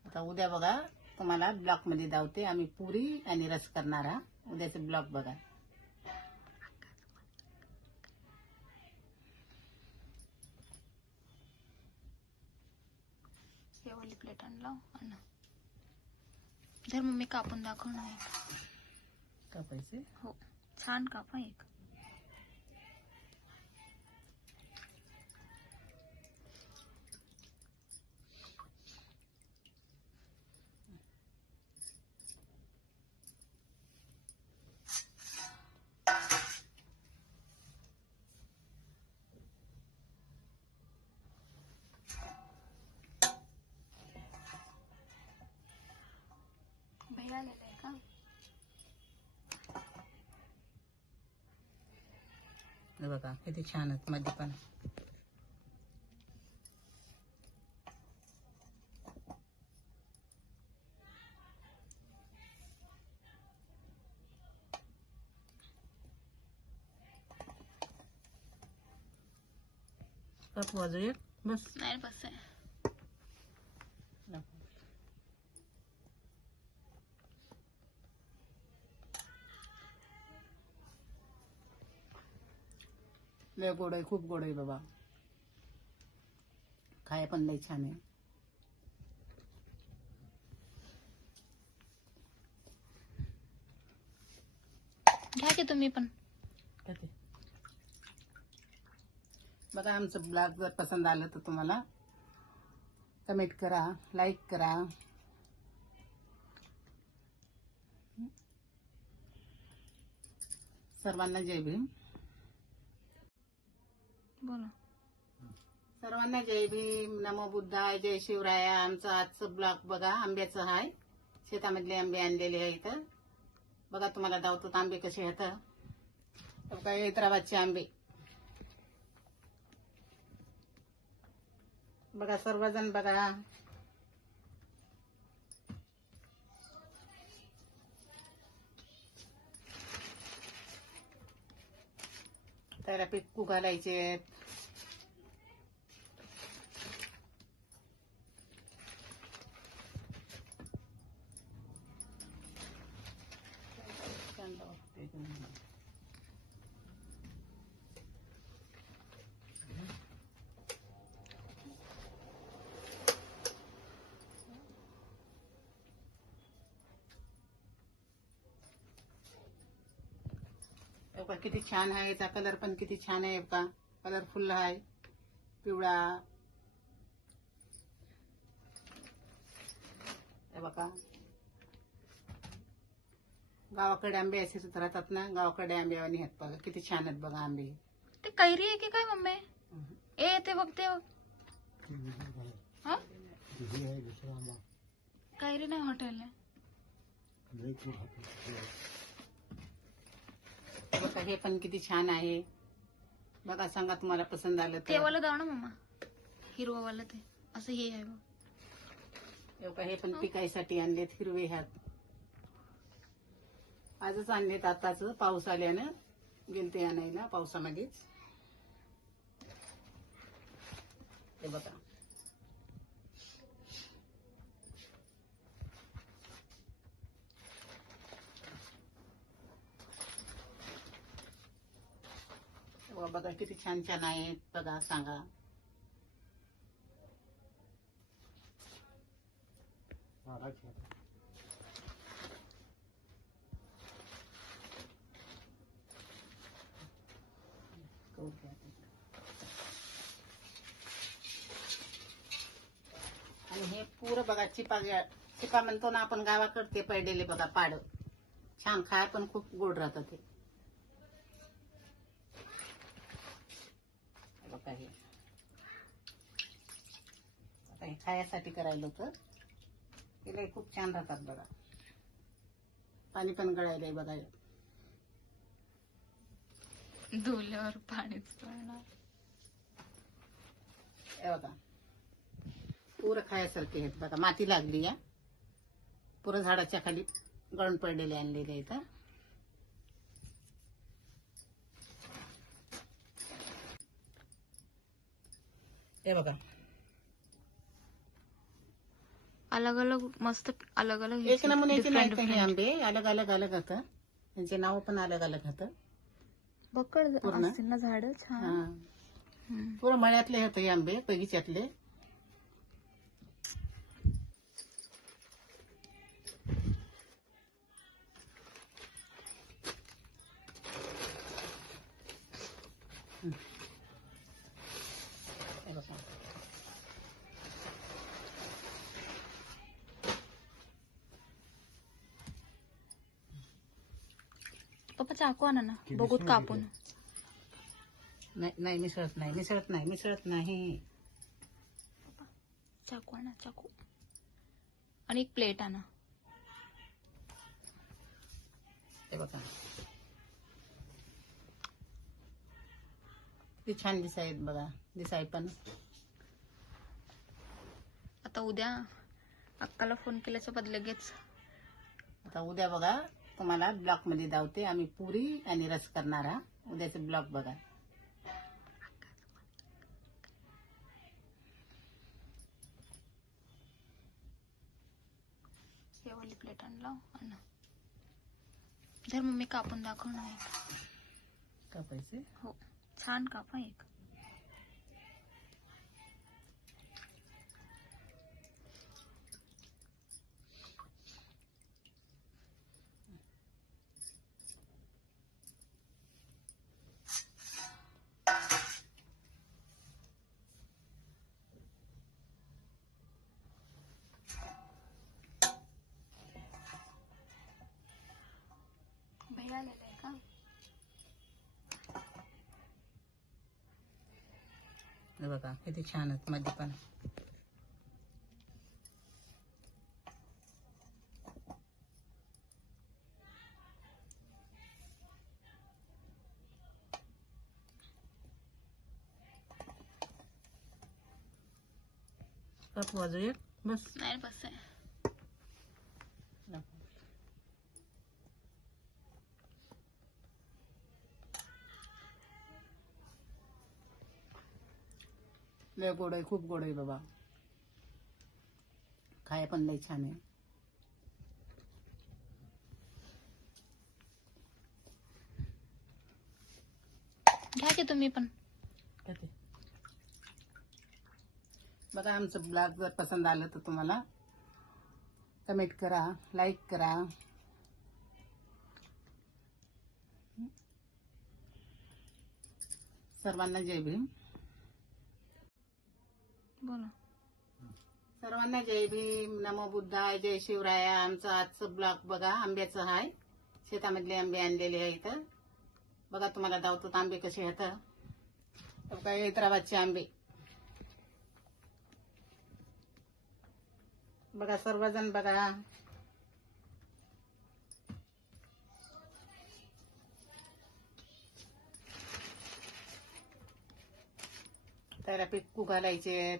आता उद्या बघा, तुम्हाला ब्लॉक मध्ये धावते. आम्ही पुरी आणि रस करणार हा. उद्याचे ब्लॉक बघा. हे वाली प्लेट आणला आणा. जर मम्मी कापून दाखवणार आहे. कापायचे. हो, छान कापा एक. भैया आलेला आहे का? हे बघा, किती छान आहेत मध्ये पण. कापू अजून एक, बस. नाही बस आहे. लय गोड आहे, खूप गोड आहे बाबा. खाया पण लय छान आहे. घ्या की तुम्ही पण. किती? बघा, आमचं ब्लॉग जर पसंत आलं तर तुम्हाला कमेंट करा, लाईक करा. सर्वांना जय भीम. बोला. सर्वांना जय भीम, नमो बुद्धाय, जय शिवराया. आमचं आजचं ब्लॉग बघा, आंब्याचं आहे. शेतामधले आंबे आणलेले आहे इथं. बघा, तुम्हाला दावतो आंबे कसे आहेत. बघा, हैदराबादचे आंबे. बघा, सर्वजण बघा. त्याला पिक्कू घालायचे. बघा, किती छान आहे. याचा कलर पण किती छान आहे. बघा, कलरफुल आहे, पिवळा. हे बघा, गावाकडे आंबे असेच राहतात ना, गावाकडे आंबेवानी आहेत. बघा, किती छान आहेत बघा आंबे. ते कैरी आहे की काय मम्मी? ए ते बघ, ते बघ. हा? कैरी नाही, हॉटेल आहे. बघा, हे पण किती छान आहे. बघा, सांगा तुम्हाला पसंत आलं ते तर. वाला दाव ना मम्मा, हिरवावाला ते असं हे आहे बघ. हे बघा, हे पण पिकायसाठी आणलेत, हिरवे हात. आजच आणलेत, आताच पाऊस आल्यानं गेलते आणायला पावसामध्येच. हे बघा, बघा किती छान छान आहेत बघा, सांगा. आणि हे पुरं बघा चिपा म्हणतो ना आपण गावाकडे, ते पडलेले बघा पाड, छान खाय पण खूप गोड राहतं ते. बघा हे आता हे खायासाठी करायला होतं, तिला खूप छान राहतात बघा. पाणी पण गळायलंय बघा हे. धुल्यावर पाणीच पडणार. हे बघा पुरं खायासारखे आहेत बघा. माती लागली या, पुरं झाडाच्या खाली गळून पडलेले आणलेले इथं. हे बघा अलग अलग मस्त, अलग अलग एक नमुन्याचे नाही different तर हे different. आंबे अलग अलग अलग होतं, त्यांचे नाव पण अलग अलग होतं. बकड पूर्ण? असतील ना झाड छान. हा हम्म. पुरं मळ्यातले होते हे आंबे, बगीच्यातले. हे बघा पप्पा चाकू आणा ना, बघूत कापून. नाही नाही मिसळत नाही, मिसळत नाही, मिसळत नाही. चाकू आणा, चाकू. आणि एक प्लेट आणा. हे बघा किती छान दिसायत बघा, दिसाय पण. आता उद्या अक्काला फोन केल्याच्या बदले लगेच आता उद्या बघा तुम्हाला ब्लॉक मध्ये धावते आम्ही, पुरी आणि रस करणार. हा उद्याचे ब्लॉक बघा. हे वाली प्लेट आणला आणा. जर मम्मी कापून दाखवणार आहे. कापायचे हो छान कापा एक. भैया आलेला आहे का? हे बघा किती छान आहेत मध्ये पण. कापू अजून एक बस. नाही बस आहे. लय गोड आहे, खूप गोड आहे बाबा. खाया पण लय छान आहे. घ्या की तुम्ही पण. किती? बघा आमचं ब्लॉग जर पसंत आलं तर तुम्हाला कमेंट करा, लाईक करा. सर्वांना जय भीम. बोला. सर्वांना जय भीम, नमो बुद्धाय, जय शिवराया. आमचं आजचं ब्लॉग बघा आंब्याचं आहे. शेतामधले आंबे आणलेले आहे इथं बघा. तुम्हाला दावतो आंबे कसे आहेत. काय हैदराबादचे आंबे बघा, सर्वजण बघा. त्याला पिक्कू घालायचे.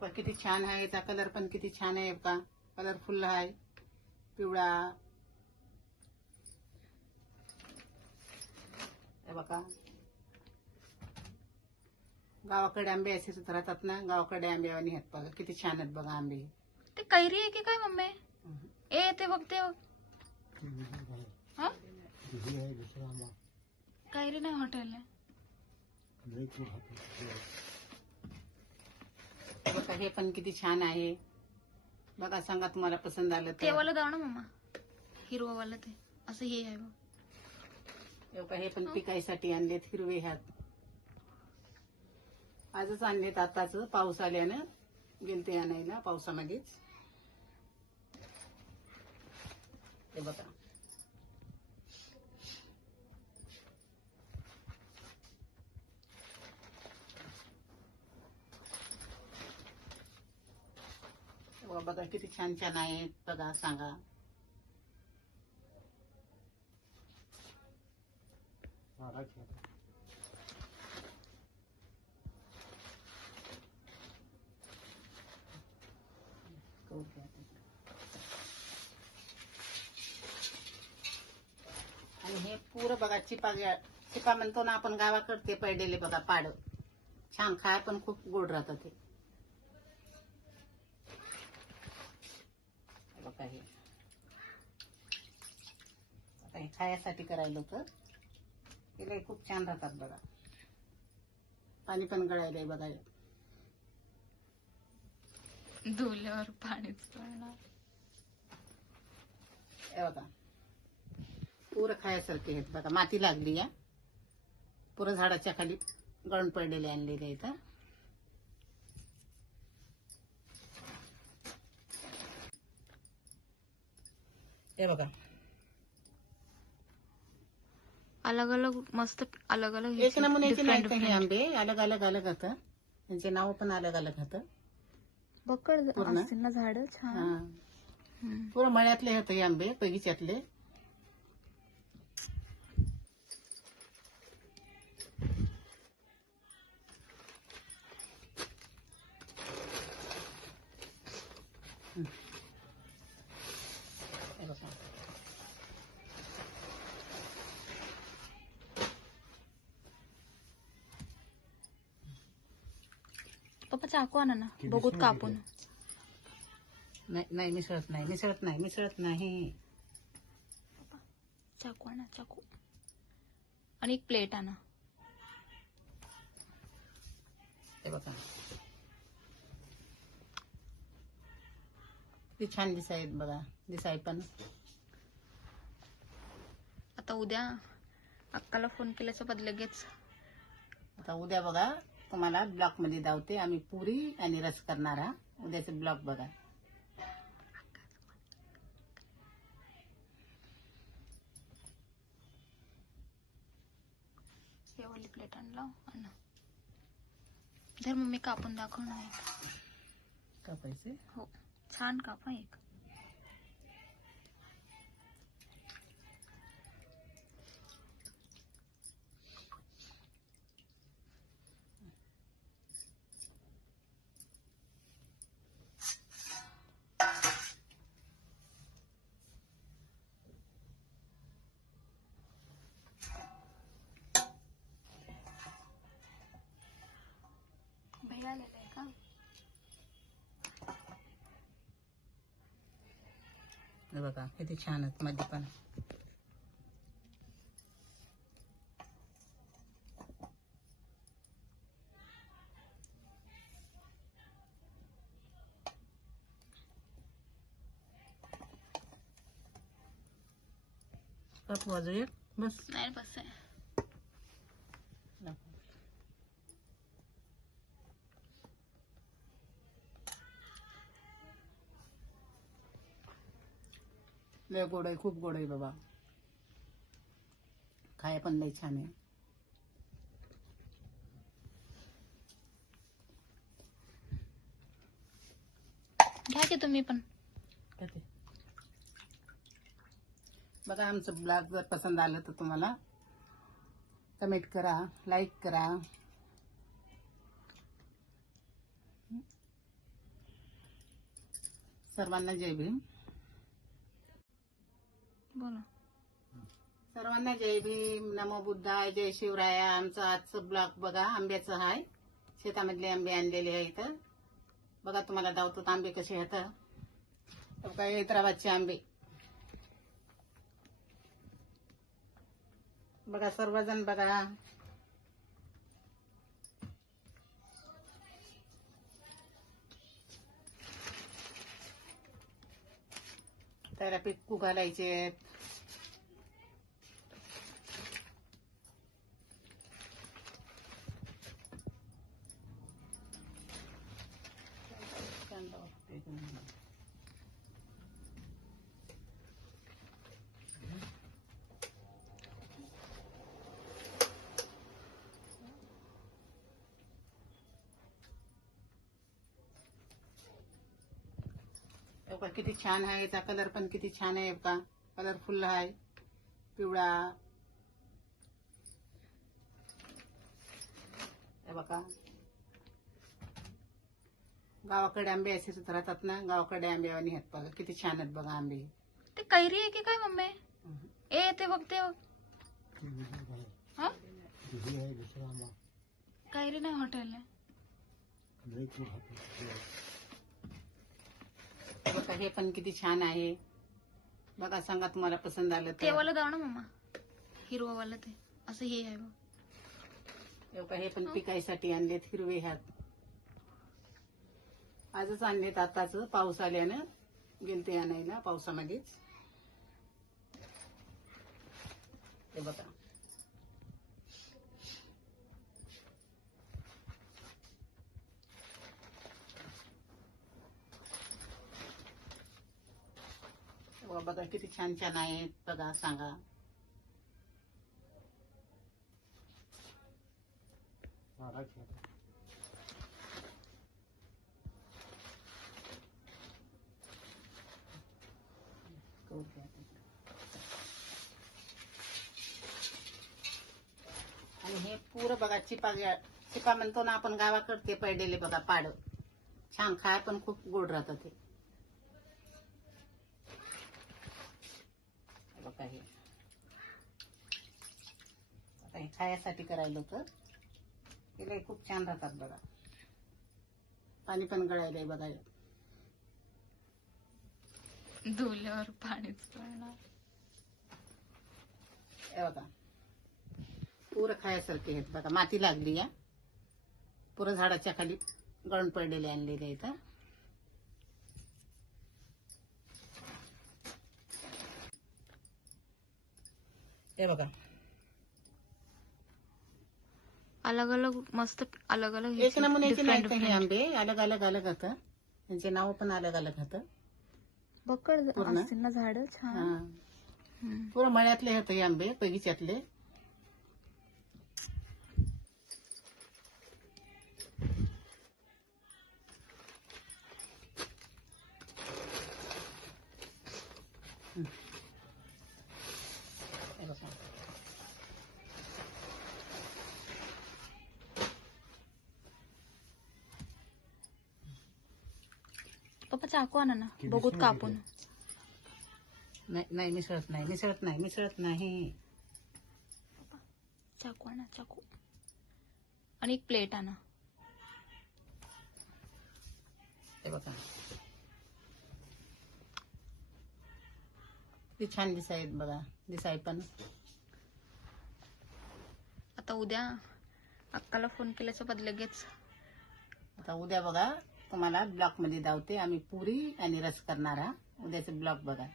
बघा किती छान आहे, याचा कलर पण किती छान आहे बघा, कलरफुल आहे, पिवळा. हे बघा गावाकडे आंबे असेच राहतात ना, गावाकडे आंबेवानी आहेत बघा, किती छान आहेत बघा आंबे. ते कैरी आहे की काय मम्मी? ए ते बघ ते बघ. हा? कैरी नाही, हॉटेल आहे. बघा हे पण किती छान आहे बघा, सांगा तुम्हाला पसंत आलं ते तर. वाला दाव ना मम्मा, हिरवावाला ते असं हे आहे बघ. हे बघा हे पण पिकायसाठी आणलेत, हिरवे हात. आजच आणलेत, आताच पाऊस आल्यानं गेलते आणायला पावसामध्येच. हे बघा बघा किती छान छान आहेत बघा, सांगा. आणि हे पुरं बघा चिपा म्हणतो ना आपण गावाकडे, ते पडलेले बघा पाड, छान खाय पण खूप गोड राहतं ते. बघा हे आता हे खायासाठी करायला होतं, ते खूप छान राहतात बघा, पाणी पण गळायलंय बघा. धुल्यावर पाणीच पडणार. हे बघा पुरं खायासारखे आहेत बघा, माती लागली या, पुरं झाडाच्या खाली गळून पडलेले आणलेले आहेत. हे बघा अलग अलग मस्त, अलग अलग एक नमुन्याचे नाही तर हे आंबे अलग अलग अलग होतं, त्यांचे नाव पण अलग अलग होतं. बकड पूर्ण? असतील ना झाड छान. हा पुरं मळ्यातले होते हे आंबे, बगीच्यातले. हे बघा पप्पा चाकू आणा ना, बघूत कापून. नाही नाही मिसळत नाही, मिसळत नाही, मिसळत नाही. चाकू आणा, चाकू. आणि एक प्लेट आणा. हे बघा किती छान दिसायत बघा, दिसाय पण. आता उद्या अक्काला फोन केल्याच्या बदल लगेच. आता उद्या बघा तुम्हाला ब्लॉक मध्ये धावते, आम्ही पुरी आणि रस करणार हा. उद्याचे ब्लॉक बघा. हे वाली प्लेट आणला आणा. जर मम्मी कापून दाखवणार आहे. कापायचे हो छान कापा एक. भैया आलेला आहे का? हे बघा किती छान आहेत मध्ये पण. कापू अजून एक बस. नाही बस आहे. लय गोड आहे, खूप गोड आहे बाबा, खाया पण लय छान आहे. घ्या की तुम्ही पण. बघा आमचं ब्लॉग जर पसंत आलं तर तुम्हाला कमेंट करा, लाईक करा. सर्वांना जय भीम. बोला. सर्वांना जय भीम, नमो बुद्धाय, जय शिवराया. आमचं आजचं ब्लॉग बघा, आंब्याचं आहे. शेतामधले आंबे आणलेले आहे इथं. बघा तुम्हाला दावतो आंबे कसे आहेत. काय हैदराबादचे आंबे बघा, सर्वजण बघा. त्याला पिक्कू घालायचे. बघा किती छान आहे. याचा कलर पण किती छान आहे. बघा कलरफुल आहे, पिवळा. हे बघा, गावाकडे आंबे असेच राहतात ना, गावाकडे आंबेवानी आहेत. बघा किती छान आहेत. बघा आंबे. ते कैरी आहे की काय मम्मी? ए ते बघ ते बघ. हा? कैरी नाही, हॉटेल आहे. बघा हे पण किती छान आहे. बघा, सांगा तुम्हाला पसंत आलं ते तर. वाला दाव ना मम्मा, हिरवावाला ते असं हे आहे बघ. बघा हे पण पिकायसाठी आणलेत, हिरवे हात. आजच आणलेत, आताच पाऊस आल्यानं गेलते आणायला पावसामध्येच. हे बघा बघा किती छान छान आहेत. बघा सांगा. आणि हे पुरं बघा चिपा म्हणतो ना आपण गावाकडे, ते पडलेले बघा पाड. छान खाय पण खूप गोड राहतं ते. बघा हे आता हे खायासाठी करायला होतं. हे खूप छान राहतात बघा. पाणी पण गळायलंय बघा. धुल्यावर पाणीच पडणार. हे बघा पुरं खायासारखे आहेत बघा. माती लागली या, पुरं झाडाच्या खाली गळून पडलेले आणलेले इथं. हे बघा अलग अलग मस्त, अलग अलग एक नमुन्याचे नाही तर हे आंबे अलग अलग अलग होतं. त्यांचे नाव पण अलग अलग होतं. बकड पूर्ण? असतील ना झाड छान. हा पुरं मळ्यातले होते हे आंबे, बगीच्यातले. हे बघा पप्पा चाकू आणा ना, बघूत कापून. नाही नाही, मिसळत नाही, मिसळत नाही, मिसळत नाही. चाकू आणा, चाकू. आणि एक प्लेट आणा. हे बघा किती छान दिसायत बघा. दिसाय पण. आता उद्या अक्काला फोन केल्यासोबत लगेच. आता उद्या बघा तुम्हाला ब्लॉक मध्ये दावते. आम्ही पुरी आणि रस करणार हा. उद्याचे ब्लॉक बघा.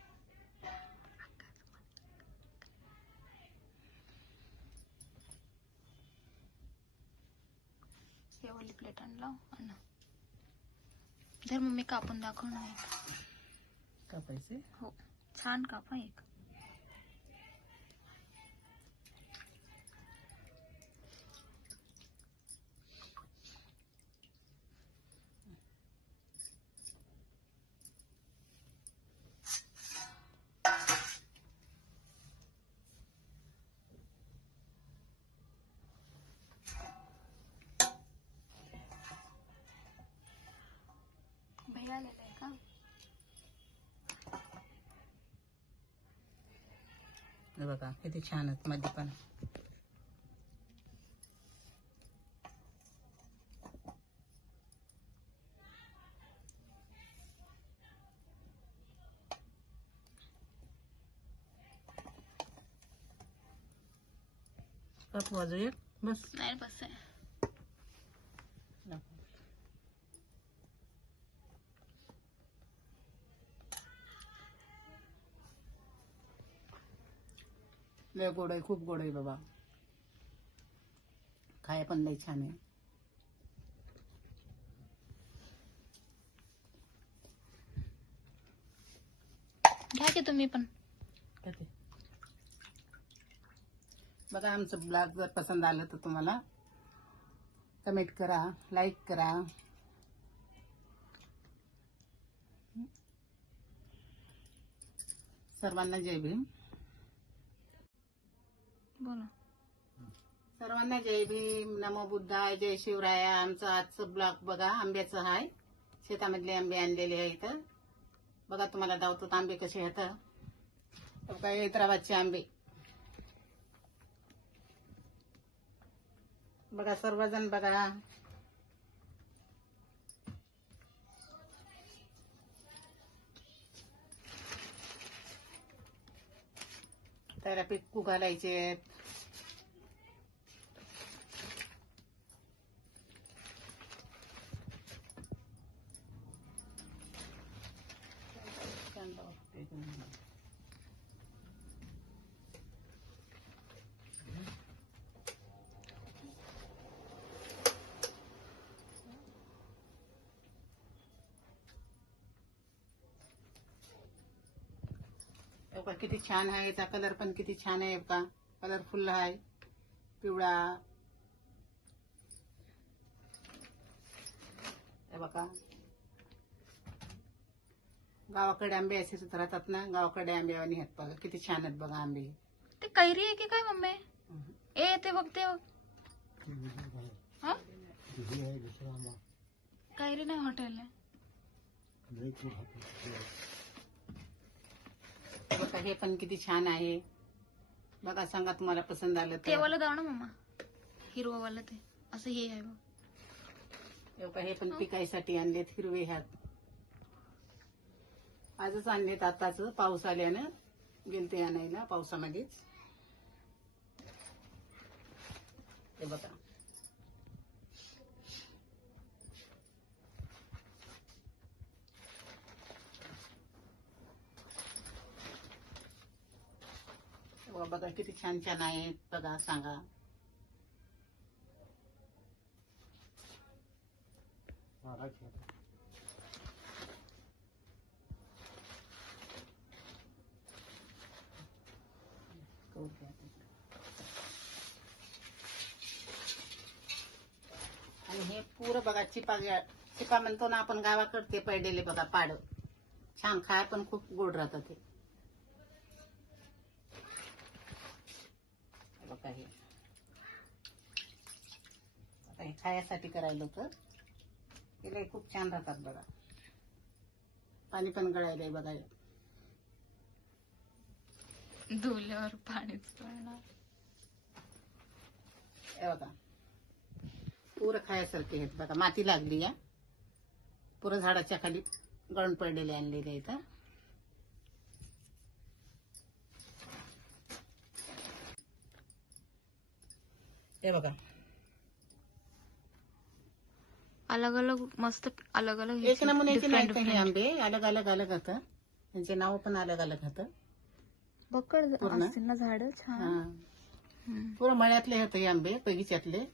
हे वाली प्लेट आणला आणा. जर मम्मी कापून दाखवणार आहे. कापायचे. हो छान कापा एक. भैया आलेला आहे का? बघा किती छान आहेत मध्ये पण. कापू अजून एक बस. नाही बस आहे. लय गोड आहे, खूप गोड आहे बाबा. खाय पण लय छान आहे. घ्या की तुम्ही पण. किती? बघा आमचं ब्लॉग जर पसंत आलं तर तुम्हाला कमेंट करा, लाईक करा. सर्वांना जय भीम. बोला. सर्वांना जय भीम, नमो बुद्धाय, जय शिवराया. आमचं आजचं ब्लॉग बघा आंब्याचं आहे. शेतामधले आंबे आणलेले आहे इथं. बघा तुम्हाला दावतो आंबे कसे आहेत. काय हैदराबादचे आंबे. बघा सर्वजण बघा. त्याला पिक्कू घालायचे. बघा किती छान आहे. याचा कलर पण किती छान आहे. बघा कलरफुल आहे, पिवळा. हे बघा गावाकडे आंबे असेच राहतात ना, गावाकडे आंबेवानी आहेत. बघा किती छान आहेत बघा आंबे. ते कैरी आहे की काय मम्मी? ए ते बघ ते बघ. हा? कैरी नाही, हॉटेल आहे. बघा हे पण किती छान आहे. बघा सांगा तुम्हाला पसंत आलं ते तर. वाला दाव ना मम्मा, हिरवावाला ते असं हे आहे बघ. बघा हे पण पिकायसाठी आणलेत, हिरवे हात. आजच आणलेत, आताच पाऊस आल्यानं गेलते आणायला पावसामध्येच. हे बघा बघा किती छान छान आहेत. बघा सांगा. आणि हे पुरं बघा चिपा म्हणतो ना आपण गावाकडे, ते पडलेले बघा पाड. छान खाय पण खूप गोड राहतात ते. बघा हे आता हे खायासाठी करायला होतं. हे खूप छान राहतात बघा. पाणी पण गळायलंय बघा. धुल्यावर पाणीच पडणार. हे बघा पुरं खायासारखे आहेत बघा. माती लागली या, पुरं झाडाच्या खाली गळून पडलेले आणलेले इथं. हे बघा अलग अलग मस्त, अलग अलग एक नमुन्याचे नाही तर हे आंबे अलग अलग अलग होतं. त्यांचे नाव पण अलग अलग होतं. बकड पूर्ण? असतील ना झाड छान. हा पुरं मळ्यातले होते हे आंबे, बगीच्यातले.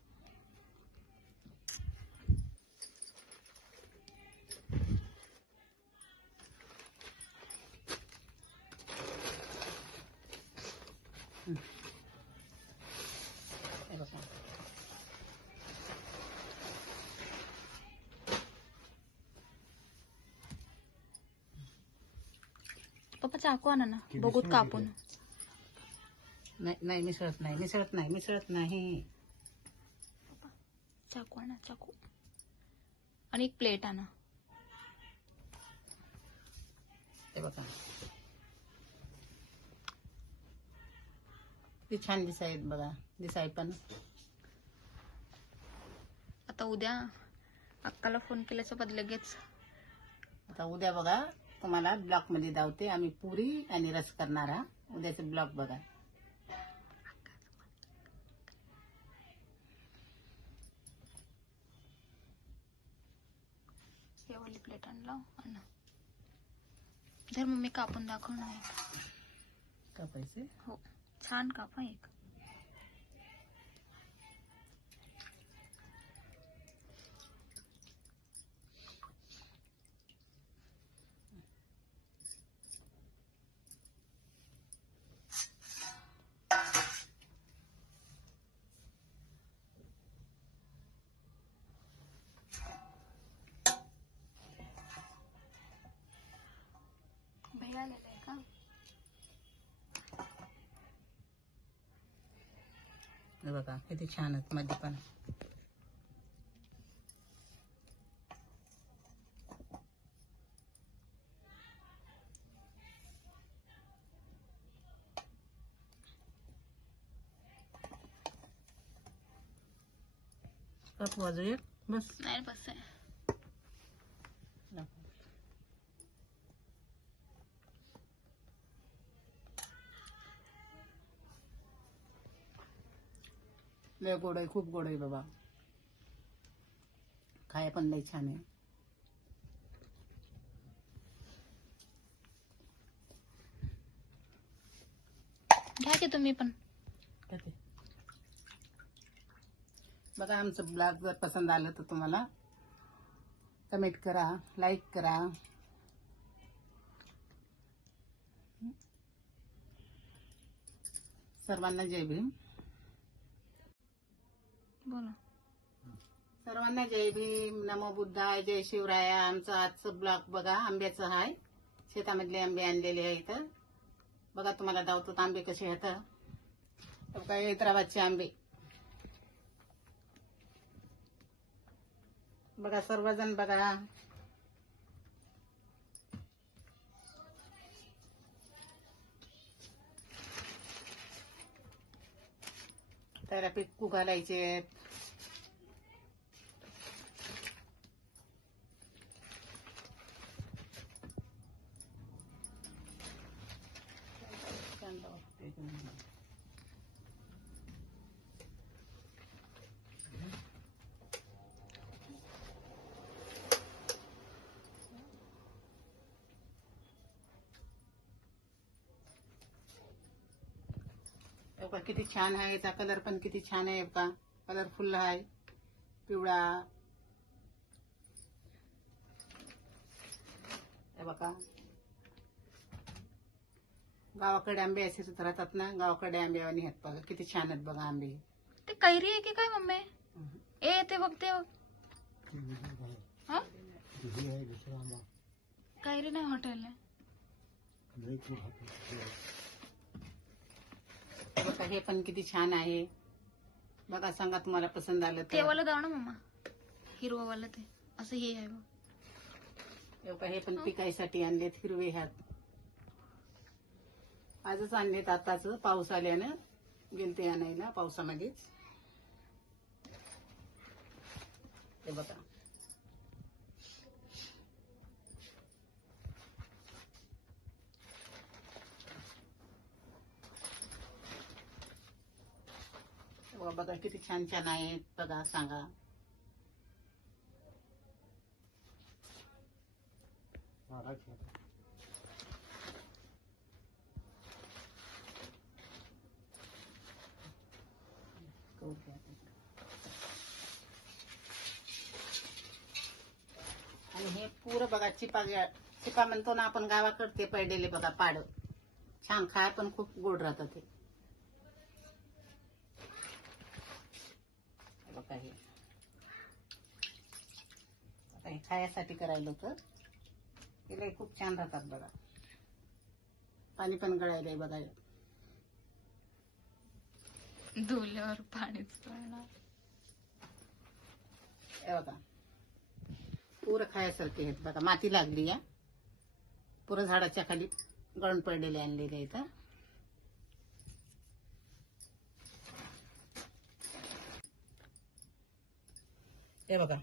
हे बघा पप्पा चाकू आणा ना, बघूत कापून. नाही नाही मिसळत नाही, मिसळत नाही, मिसळत नाही. चाकू आणा, चाकू. आणि एक प्लेट आणा. हे बघा ते छान दिसायत बघा, दिसाय पण. आता उद्या अक्काला फोन केल्यासोबत लगेच आता उद्या बघा तुम्हाला ब्लॉक मध्ये धावते. आम्ही पुरी आणि रस करणार हा. उद्याचे ब्लॉक बघा. हे वाली प्लेट आणला आणा. जर मम्मी कापून दाखवणार आहे. कापायचे. हो, छान कापा एक. भैया आलेला आहे का? हे बघा किती छान आहेत मध्ये पण. कापू अजून एक बस. नाही बस आहे. लय गोड आहे, खूप गोड आहे बाबा. खाया पण लय छान आहे. घ्या की तुम्ही पण. बघा आमचं ब्लॉग जर पसंत आलं तर तुम्हाला कमेंट करा, लाईक करा. सर्वांना जय भीम. बोला. सर्वांना जय भीम, नमो बुद्धाय, जय शिवराया. आमचं आजचं ब्लॉग बघा आंब्याचं आहे. शेतामधले आंबे आणलेले आहे इथं. बघा तुम्हाला दावतो आंबे कसे आहेत. काय हैदराबादचे आंबे बघा. सर्वजण बघा. त्याला पिक्कू घालायचे. बघा किती छान आहे. याचा कलर पण किती छान आहे बघा. कलरफुल आहे, पिवळा. हे बघा गावाकडे आंबे असेच राहतात ना. गावाकडे आंबे आणि आहेत बघा किती छान आहेत बघा आंबे. ते कैरी आहे की काय मम्मी? ए ते बघ ते बघ. हा? कैरी नाही, हॉटेल आहे. बघा हे पण किती छान आहे बघा. सांगा तुम्हाला पसंत आलं ते तर. वाला दाव ना मम्मा, हिरवावाला ते असं हे आहे बघ. हे बघा हे पण पिकायसाठी आणलेत. हिरवे हात आजच आणलेत. आताच पाऊस आल्यानं गेलते आणायला पावसामध्येच. हे बघा बघा किती छान छान आहेत बघा. सांगा आणि हे पुरं बघा चिपा म्हणतो ना आपण गावाकडे. ते पडलेले बघा पाड छान. खाय पण खूप गोड राहतात ते. बघा हे आता हे खायासाठी करायला होतं. हे खूप छान राहतात बघा. पाणी पण गळायलंय बघा. धुल्यावर पाणीच पडणार. हे बघा पुरं खायासारखे आहेत बघा. माती लागली या. पुरं झाडाच्या खाली गळून पडलेले आणलेले आहेत. हे बघा,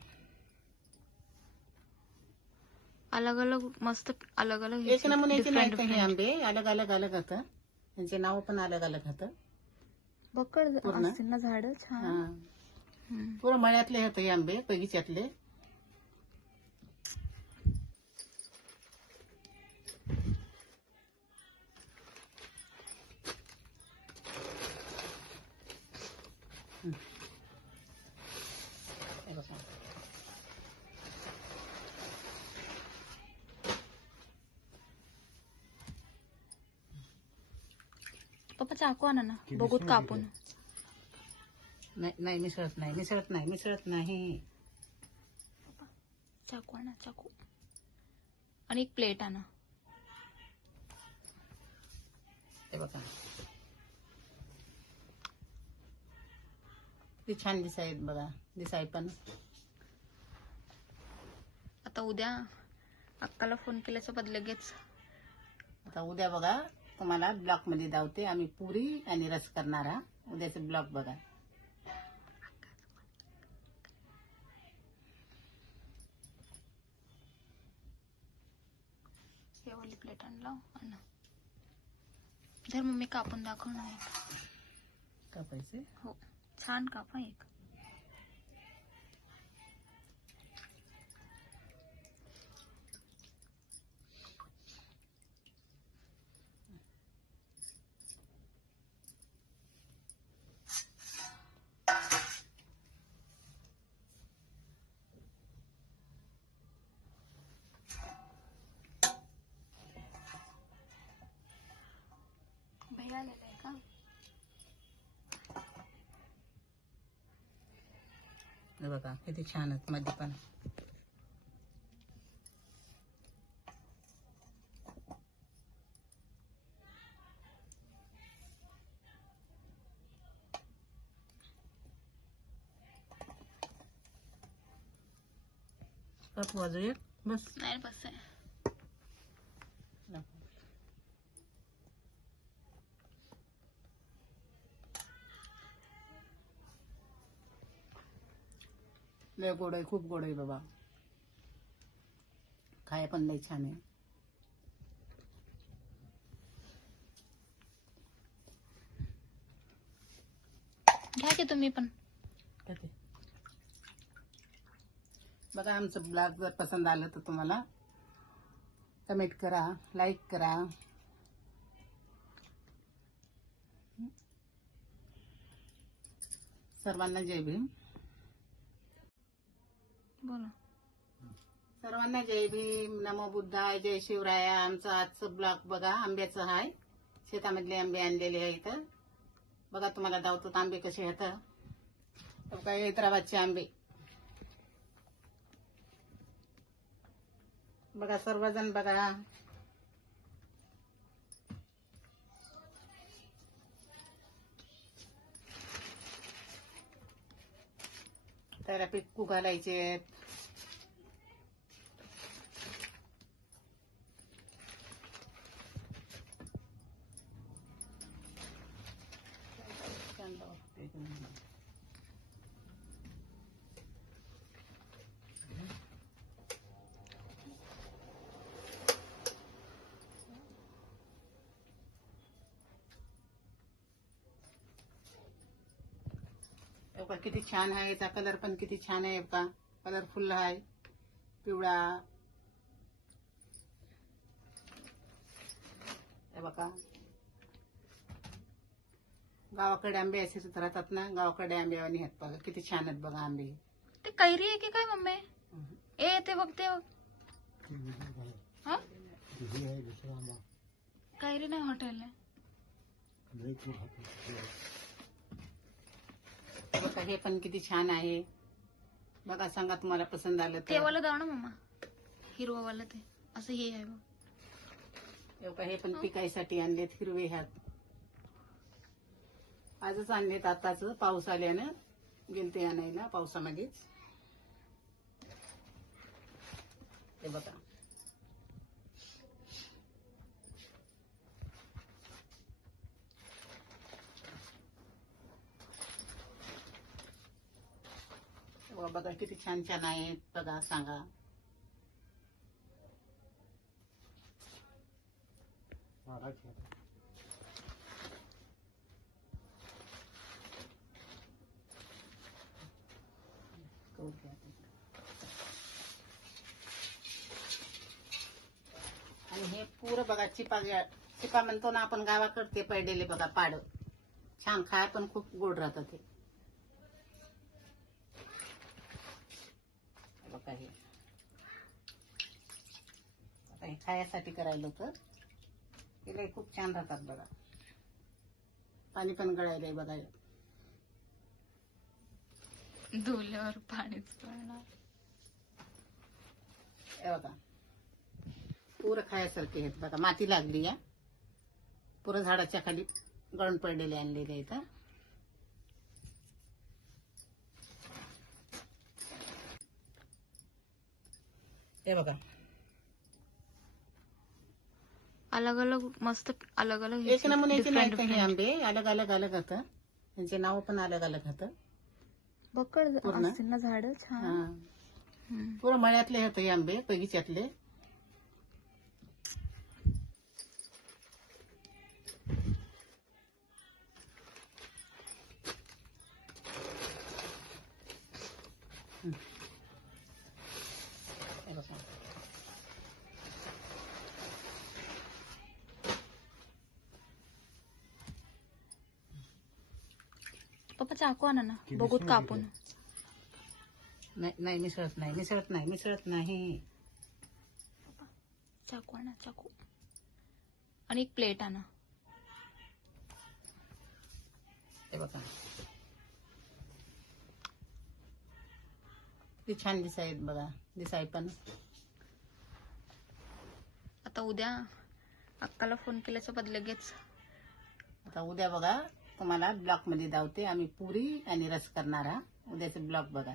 अलग अलग मस्त, अलग अलग एक नमुन्याचे नाही तर हे आंबे अलग अलग अलग होतं. त्यांचे नाव पण अलग अलग होतं. बकड पूर्ण? असतील ना झाड छान. हा, हम्म. पुरं मळ्यातले होते हे आंबे, बगीच्यातले. हे बघा. पप्पा चाकू आणा ना, बघूत कापून. नाही नाही, मिसळत नाही, मिसळत नाही, मिसळत नाही. चाकू आणा, चाकू. आणि एक प्लेट आणा. हे बघा, किती छान दिसायत बघा, दिसाय पण. आता उद्या अक्काला फोन केल्यासोबत लगेच आता उद्या बघा, तुम्हाला ब्लॉक मध्ये धावते. आम्ही पुरी आणि रस करणार हा. उद्याचे ब्लॉक बघा. हे वाली प्लेट आणला आणा. जर मम्मी कापून दाखवणार आहे. कापायचे. हो, छान कापा एक. भैया आलेला आहे का? हे बघा, किती छान आहेत मध्ये पण. कापू अजून एक, बस. नाही बस आहे. लय गोड आहे, खूप गोड आहे बाबा. खाया पण लय छान आहे. घ्या की तुम्ही पण. किती? बघा, आमचं ब्लॉग जर पसंत आलं तर तुम्हाला कमेंट करा, लाईक करा. सर्वांना जय भीम. बोला. सर्वांना जय भीम, नमो बुद्धाय, जय शिवराया. आमचं आजचं ब्लॉग बघा, आंब्याचं आहे. शेतामधले आंबे आणलेले आहे इथं. बघा, तुम्हाला दावतो आंबे कसे आहेत. काय हैदराबादचे आंबे बघा, सर्वजण बघा. त्याला पिक्कू घालायचे. बघा, किती छान आहे. याचा कलर पण किती छान आहे बघा. कलरफुल आहे, पिवळा. हे बघा, गावाकडे आंबे असेच राहतात ना, गावाकडे आंबेवानी आहेत बघा. किती छान आहेत बघा आंबे. ते कैरी आहे की काय मम्मी? ए ते बघ, ते बघ. हा? कैरी नाही, हॉटेल आहे. बघा, हे पण किती छान आहे बघा. सांगा तुम्हाला पसंत आलं ते तर. वाला दाव ना मम्मा, हिरवावाला ते असं हे आहे बघ. हे बघा, हे पण पिकायसाठी आणलेत, हिरवे हात. आजच आणलेत, आताच पाऊस आल्यानं गेलते आणायला पावसामध्येच. हे बघा, बघा किती छान छान आहेत बघा, सांगा. आणि हे पुरं बघा चिपा म्हणतो ना आपण गावाकडे, ते पडलेले बघा पाड, छान खाय पण खूप गोड राहतं ते. बघा हे आता हे खायासाठी करायला तर हे खूप छान राहतात बघा. पाणी पण गळायलंय बघा हे. धुल्यावर पाणीच पडणार. हे बघा पुरं खायासारखे आहेत बघा. माती लागली या, पुरं झाडाच्या खाली गळून पडलेले आणलेले इथं. हे बघा अलग अलग मस्त, अलग अलग एक नमुन्याचे नाही different तर हे different. आंबे अलग अलग अलग होतं. त्यांचे नाव पण अलग अलग होतं. बकड पूर्ण? असतील ना झाड छान. हा हम्म. पुरं मळ्यातले होते हे आंबे, बगीच्यातले. हे बघा. पप्पा चाकू आणा ना, बघूत कापून. नाही नाही मिसळत नाही, मिसळत नाही, मिसळत नाही. चाकू आणा, चाकू. आणि एक प्लेट आणा. हे बघा किती छान दिसायत बघा, दिसाय पण. आता उद्या अक्काला फोन केल्यासोबत लगेच आता उद्या बघा तुम्हाला ब्लॉक मध्ये धावते. आम्ही पुरी आणि रस करणार हा. उद्याचे ब्लॉक बघा.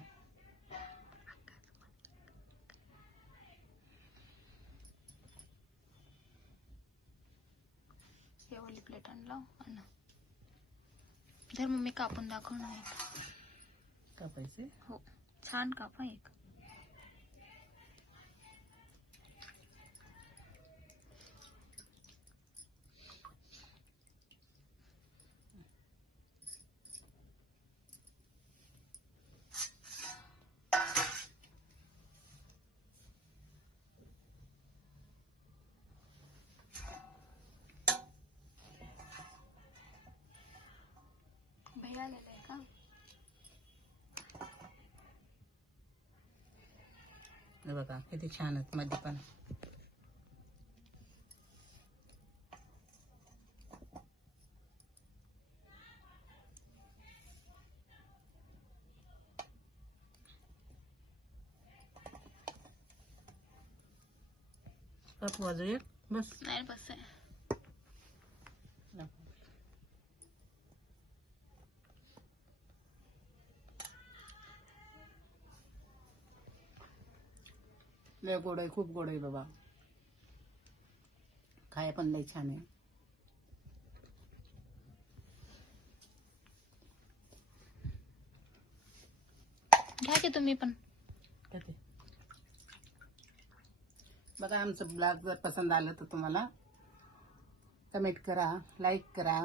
हे वाली प्लेट आणला आणा. जर मम्मी कापून दाखवणार आहे. कापायचे. हो छान कापा एक. भैया आलेला आहे का? हे बघा किती छान आहेत मध्ये पण. कापू अजून एक बस. नाही बस आहे. लय गोड आहे, खूप गोड आहे बाबा. खाया पण लय छान आहे. घ्या की तुम्ही पण. बघा आमचं ब्लॉग जर पसंत आलं तर तुम्हाला कमेंट करा, लाईक करा.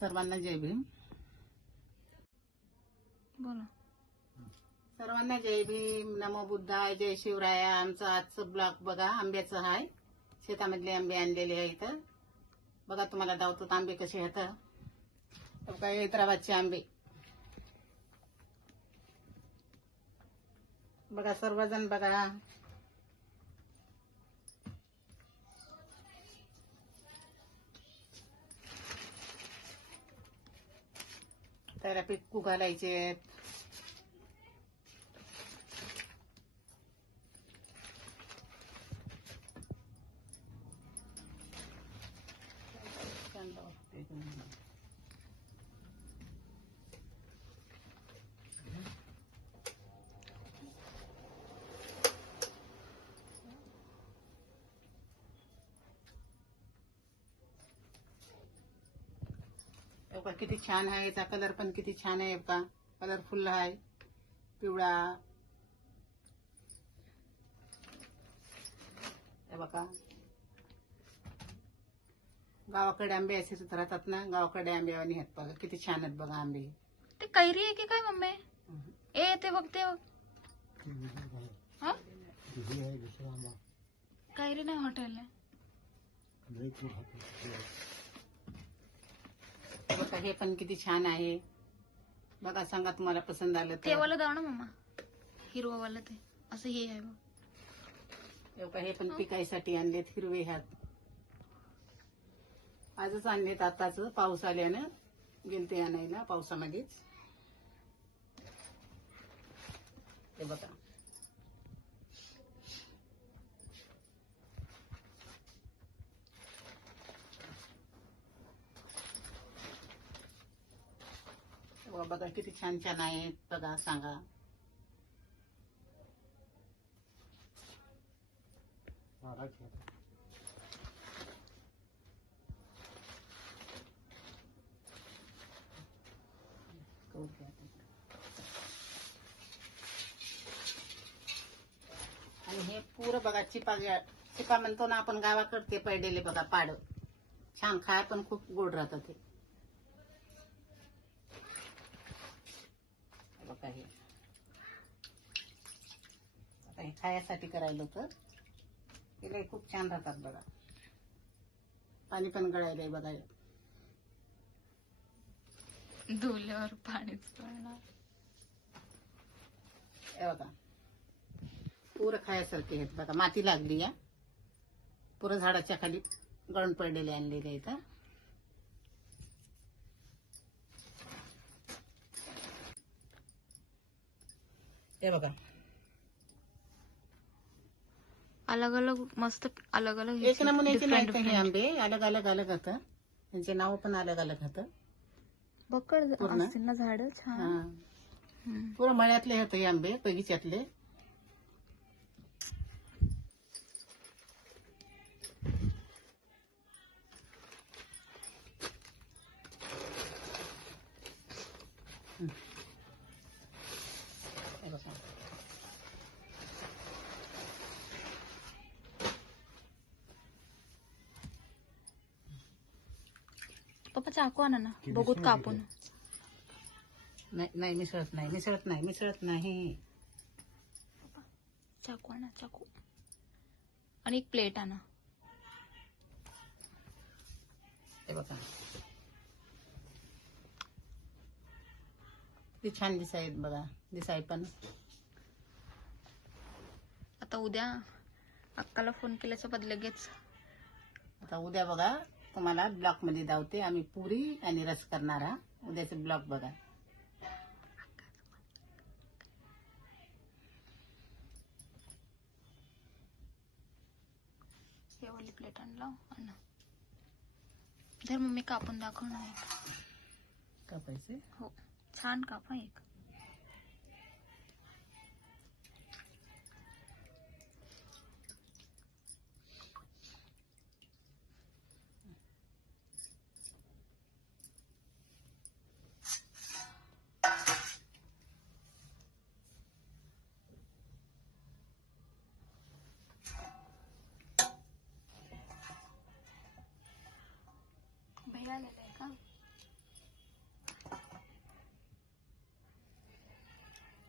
सर्वांना जय भीम. बोला. सर्वांना जय भीम, नमो बुद्धाय, जय शिवराया. आमचं आजचं ब्लॉग बघा आंब्याचं आहे. शेतामधले आंबे आणलेले आहे इथं बघा. तुम्हाला दावतो आंबे कसे आहेत बघा. हैदराबादचे आंबे बघा. सर्वजण बघा. त्याला पिक्कू घालायचे. हे बघा किती छान आहे. याचा कलर पण किती छान आहे. बघा कलरफुल आहे, पिवळा. हे बघा गावाकडे आंबे असेच राहतात ना, गावाकडे आंबेवानी आहेत. बघा किती छान आहेत बघा आंबे. ते कैरी आहे की काय मम्मी? ए ते बघ ते बघ. हा? कैरी नाही, हॉटेल आहे. बघा हे पण किती छान आहे. बघा सांगा तुम्हाला पसंत आलं ते तर. वाला दाव ना मम्मा, हिरवावाला ते असं हे आहे बघ. हे बघा हे पण पिकायसाठी आणलेत, हिरवे हात. आजच आणलेत, आताच पाऊस आल्यानं गेलते आणायला पावसामध्येच. हे बघा बघा किती छान छान आहेत. बघा सांगा. आणि हे पुरं बघा चिपा म्हणतो ना आपण गावाकडे, ते पडलेले बघा पाड. छान खाय पण खूप गोड राहतं ते. बघा हे आता हे खायासाठी करायला तर हे खूप छान राहतात बघा. पाणी पण गळायलंय बघा. धुल्यावर पाणीच पडणार. हे बघा पुरं खायासारखे आहेत बघा. माती लागली या, पुरं झाडाच्या खाली गळून पडलेले आणलेले इथं. हे बघा अलग अलग मस्त, अलग अलग एक नमुन्याचे नाही तर हे आंबे अलग अलग अलग होतं. त्यांचे नाव पण अलग अलग होतं. बकड पूर्ण? असतील ना झाड छान. हा पुरं मळ्यातले होते हे आंबे, बगीच्यातले. हे बघा पप्पा चाकू आणा ना, बघूत कापून. नाही नाही मिसळत नाही, मिसळत नाही, मिसळत नाही. चाकू आणा, चाकू. आणि एक प्लेट आणा. हे बघा किती छान दिसायत बघा. दिसाय पण आता उद्या अक्काला फोन केल्यासोबत लगेच. आता उद्या बघा तुम्हाला ब्लॉक मध्ये धावते. आम्ही पुरी आणि रस करणार हा. उद्याचे ब्लॉक बघा. हे वाली प्लेट आणला आणा. धर मम्मी, कापून दाखवणार आहे. कापायचे. हो छान कापा एक. भैया आलेला आहे का?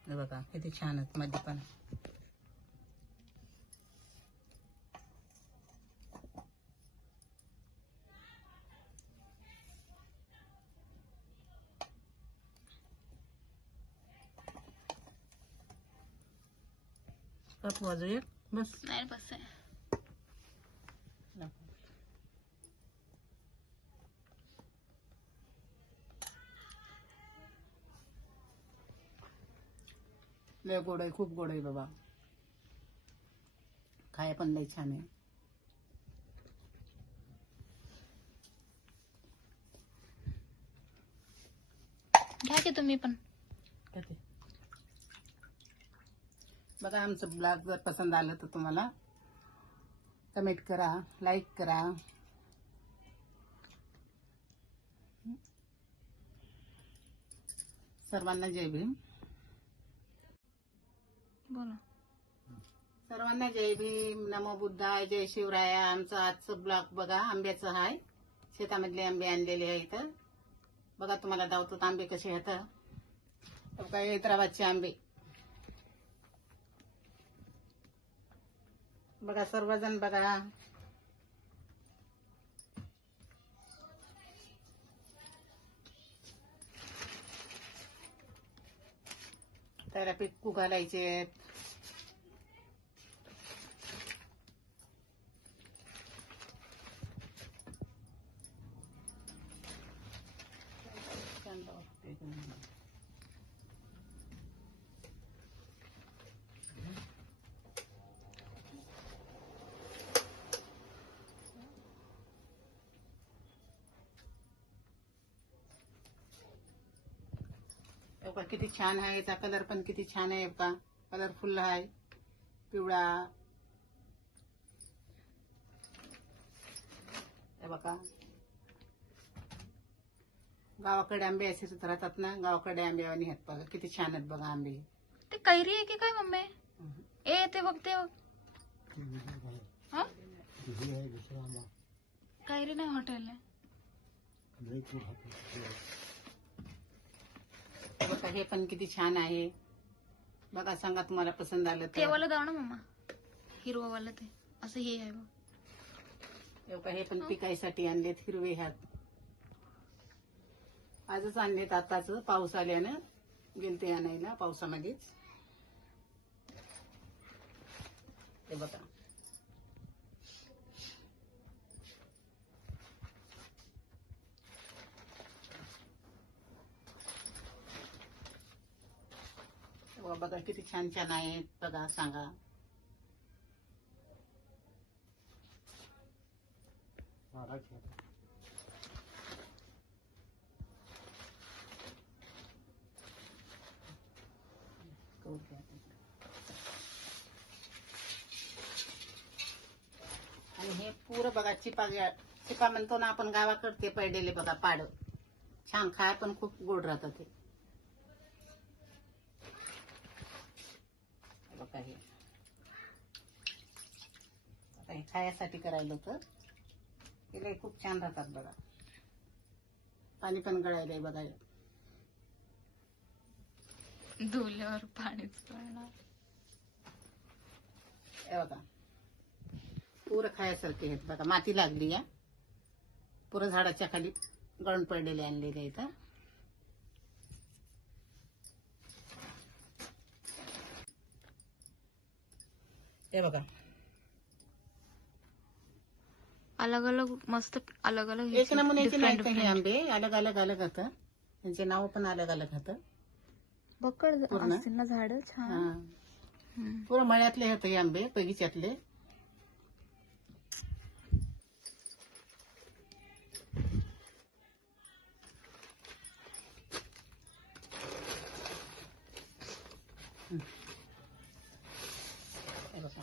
हे बघा किती छान आहेत मध्ये पण. कापू अजून एक बस. नाही बस आहे. लय गोड आहे, खूप गोड आहे बाबा. खाया पण लय छान आहे. घ्या की तुम्ही पण. बघा आमचं ब्लॉग जर पसंत आलं तर तुम्हाला कमेंट करा, लाईक करा. सर्वांना जय भीम. बोला. सर्वांना जय भीम, नमो बुद्धाय, जय शिवराया. आमचं आजचं ब्लॉग बघा, आंब्याचं आहे. शेतामधले आंबे आणलेले आहे इथं. बघा तुम्हाला दावतो आंबे कसे आहेत. काय हैदराबादचे आंबे बघा, सर्वजण बघा. त्याला पिक्कू घालायचे. बघा किती छान आहे. याचा कलर पण किती छान आहे. बघा कलरफुल आहे, पिवळा. हे बघा, गावाकडे आंबे असेच राहतात ना, गावाकडे आंबे आणि आहेत. बघा किती छान आहेत. बघा आंबे. ते कैरी आहे की काय मम्मी? ए ते बघ ते बघ. हा? कैरी नाही, हॉटेल आहे. बघा हे पण किती छान आहे. बघा, सांगा तुम्हाला पसंत आलं ते तर. वाला दाव ना मम्मा, हिरवावाला ते असं हे आहे बघ. हे बघा, हे पण पिकायसाठी आणलेत. हिरवे हात आजच आणलेत. आताच पाऊस आल्यानं गेलते आणायला पावसामध्येच. हे बघा, बघा किती छान छान आहेत. बघा, सांगा. आणि हे पुरं बघा चिपा म्हणतो ना आपण गावाकडे, ते पडलेले बघा पाड. छान, खाय पण खूप गोड राहतं ते. बघा हे आता हे खायासाठी करायला तर हे खूप छान राहतात. बघा पाणी पण गळायलंय. बघा हे. धुल्यावर पाणीच पडणार. हे बघा पुरं खायासारखे आहेत. बघा माती लागली या, पुरं झाडाच्या खाली गळून पडलेले आणलेले इथं. हे बघा, अलग अलग मस्त, अलग अलग एक नमुन्याचे नाही तर हे आंबे अलग अलग अलग होतं. त्यांचे नाव पण अलग अलग होतं. बकड पूर्ण? असतील ना झाड छान. हा, पुरं मळ्यातले होते हे आंबे, बगीच्यातले. हे बघा,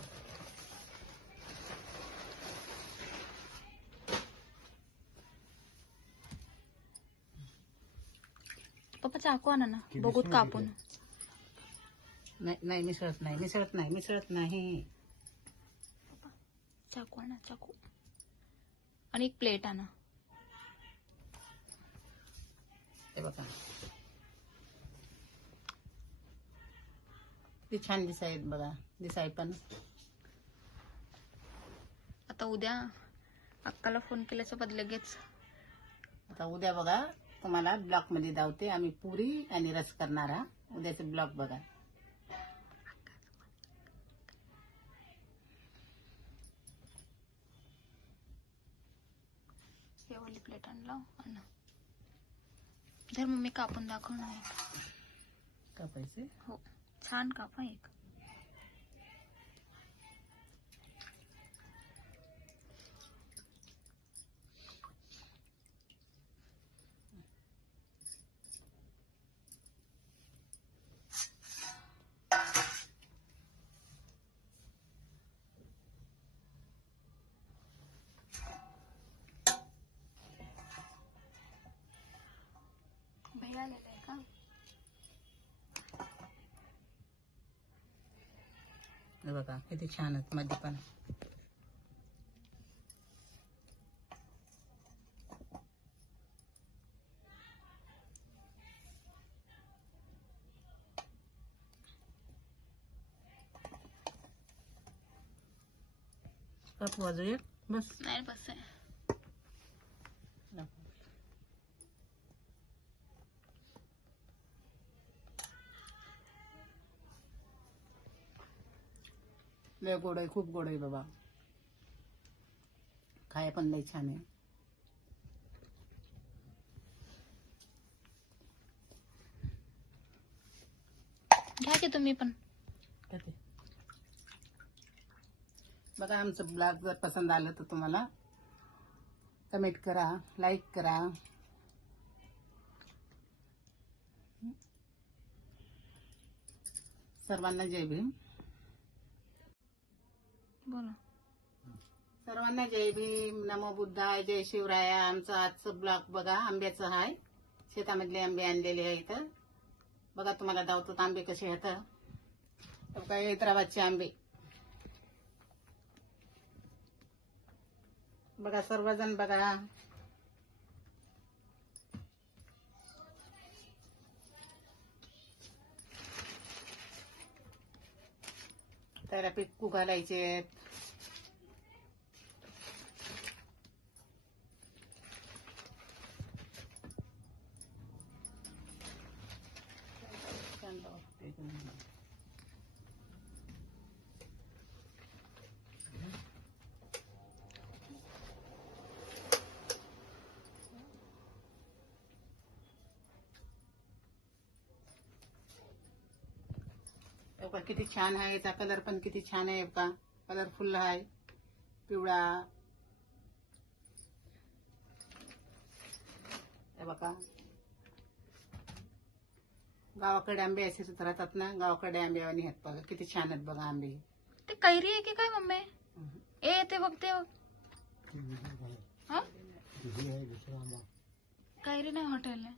पप्पा चाकू आणा ना, बघूत कापून. नाही नाही, मिसळत नाही, मिसळत नाही, मिसळत नाही. चाकू आणा, चाकू. आणि एक प्लेट आणा. हे बघा ते छान दिसायत. बघा दिसाय पण. आता उद्या अक्काला फोन केल्याच्या बदल लगेच. आता उद्या बघा तुम्हाला ब्लॉक मध्ये धावते. आम्ही पुरी आणि रस करणार. हा, उद्याचे ब्लॉक बघा. हे वाली प्लेट आणला आणा. धर मम्मी, कापून दाखवणार आहे. कापायचे. हो, छान कापा एक. भैया आलेला आहे का? हे बघा किती छान आहेत मध्ये पण. कापू अजून एक बस. नाही बस आहे. लय गोड आहे, खूप गोड आहे बाबा. खाया पण लय छान आहे. घ्या की तुम्ही पण. बघा आमचं ब्लॉग जर पसंत आलं तर तुम्हाला कमेंट करा, लाईक करा. सर्वांना जय भीम. बोला. सर्वांना जय भीम, नमो बुद्धाय, जय शिवराया. आमचं आजचं ब्लॉग बघा आंब्याचं आहे. शेतामधले आंबे आणलेले आहे इथं. बघा तुम्हाला दावतो आंबे कसे आहेत. काय हैदराबादचे आंबे. बघा सर्वजण बघा. त्याला पिक्कू घालायचे. बघा किती छान आहे. याचा कलर पण किती छान आहे. बघा कलरफुल आहे, पिवळा. हे बघा गावाकडे आंबे असेच राहतात ना, गावाकडे आंबे आणि आहेत. बघा किती छान आहेत बघा आंबे. ते कैरी आहे की काय मम्मी? ए ते बघ ते बघ. हा? कैरी नाही हॉटेल आहे.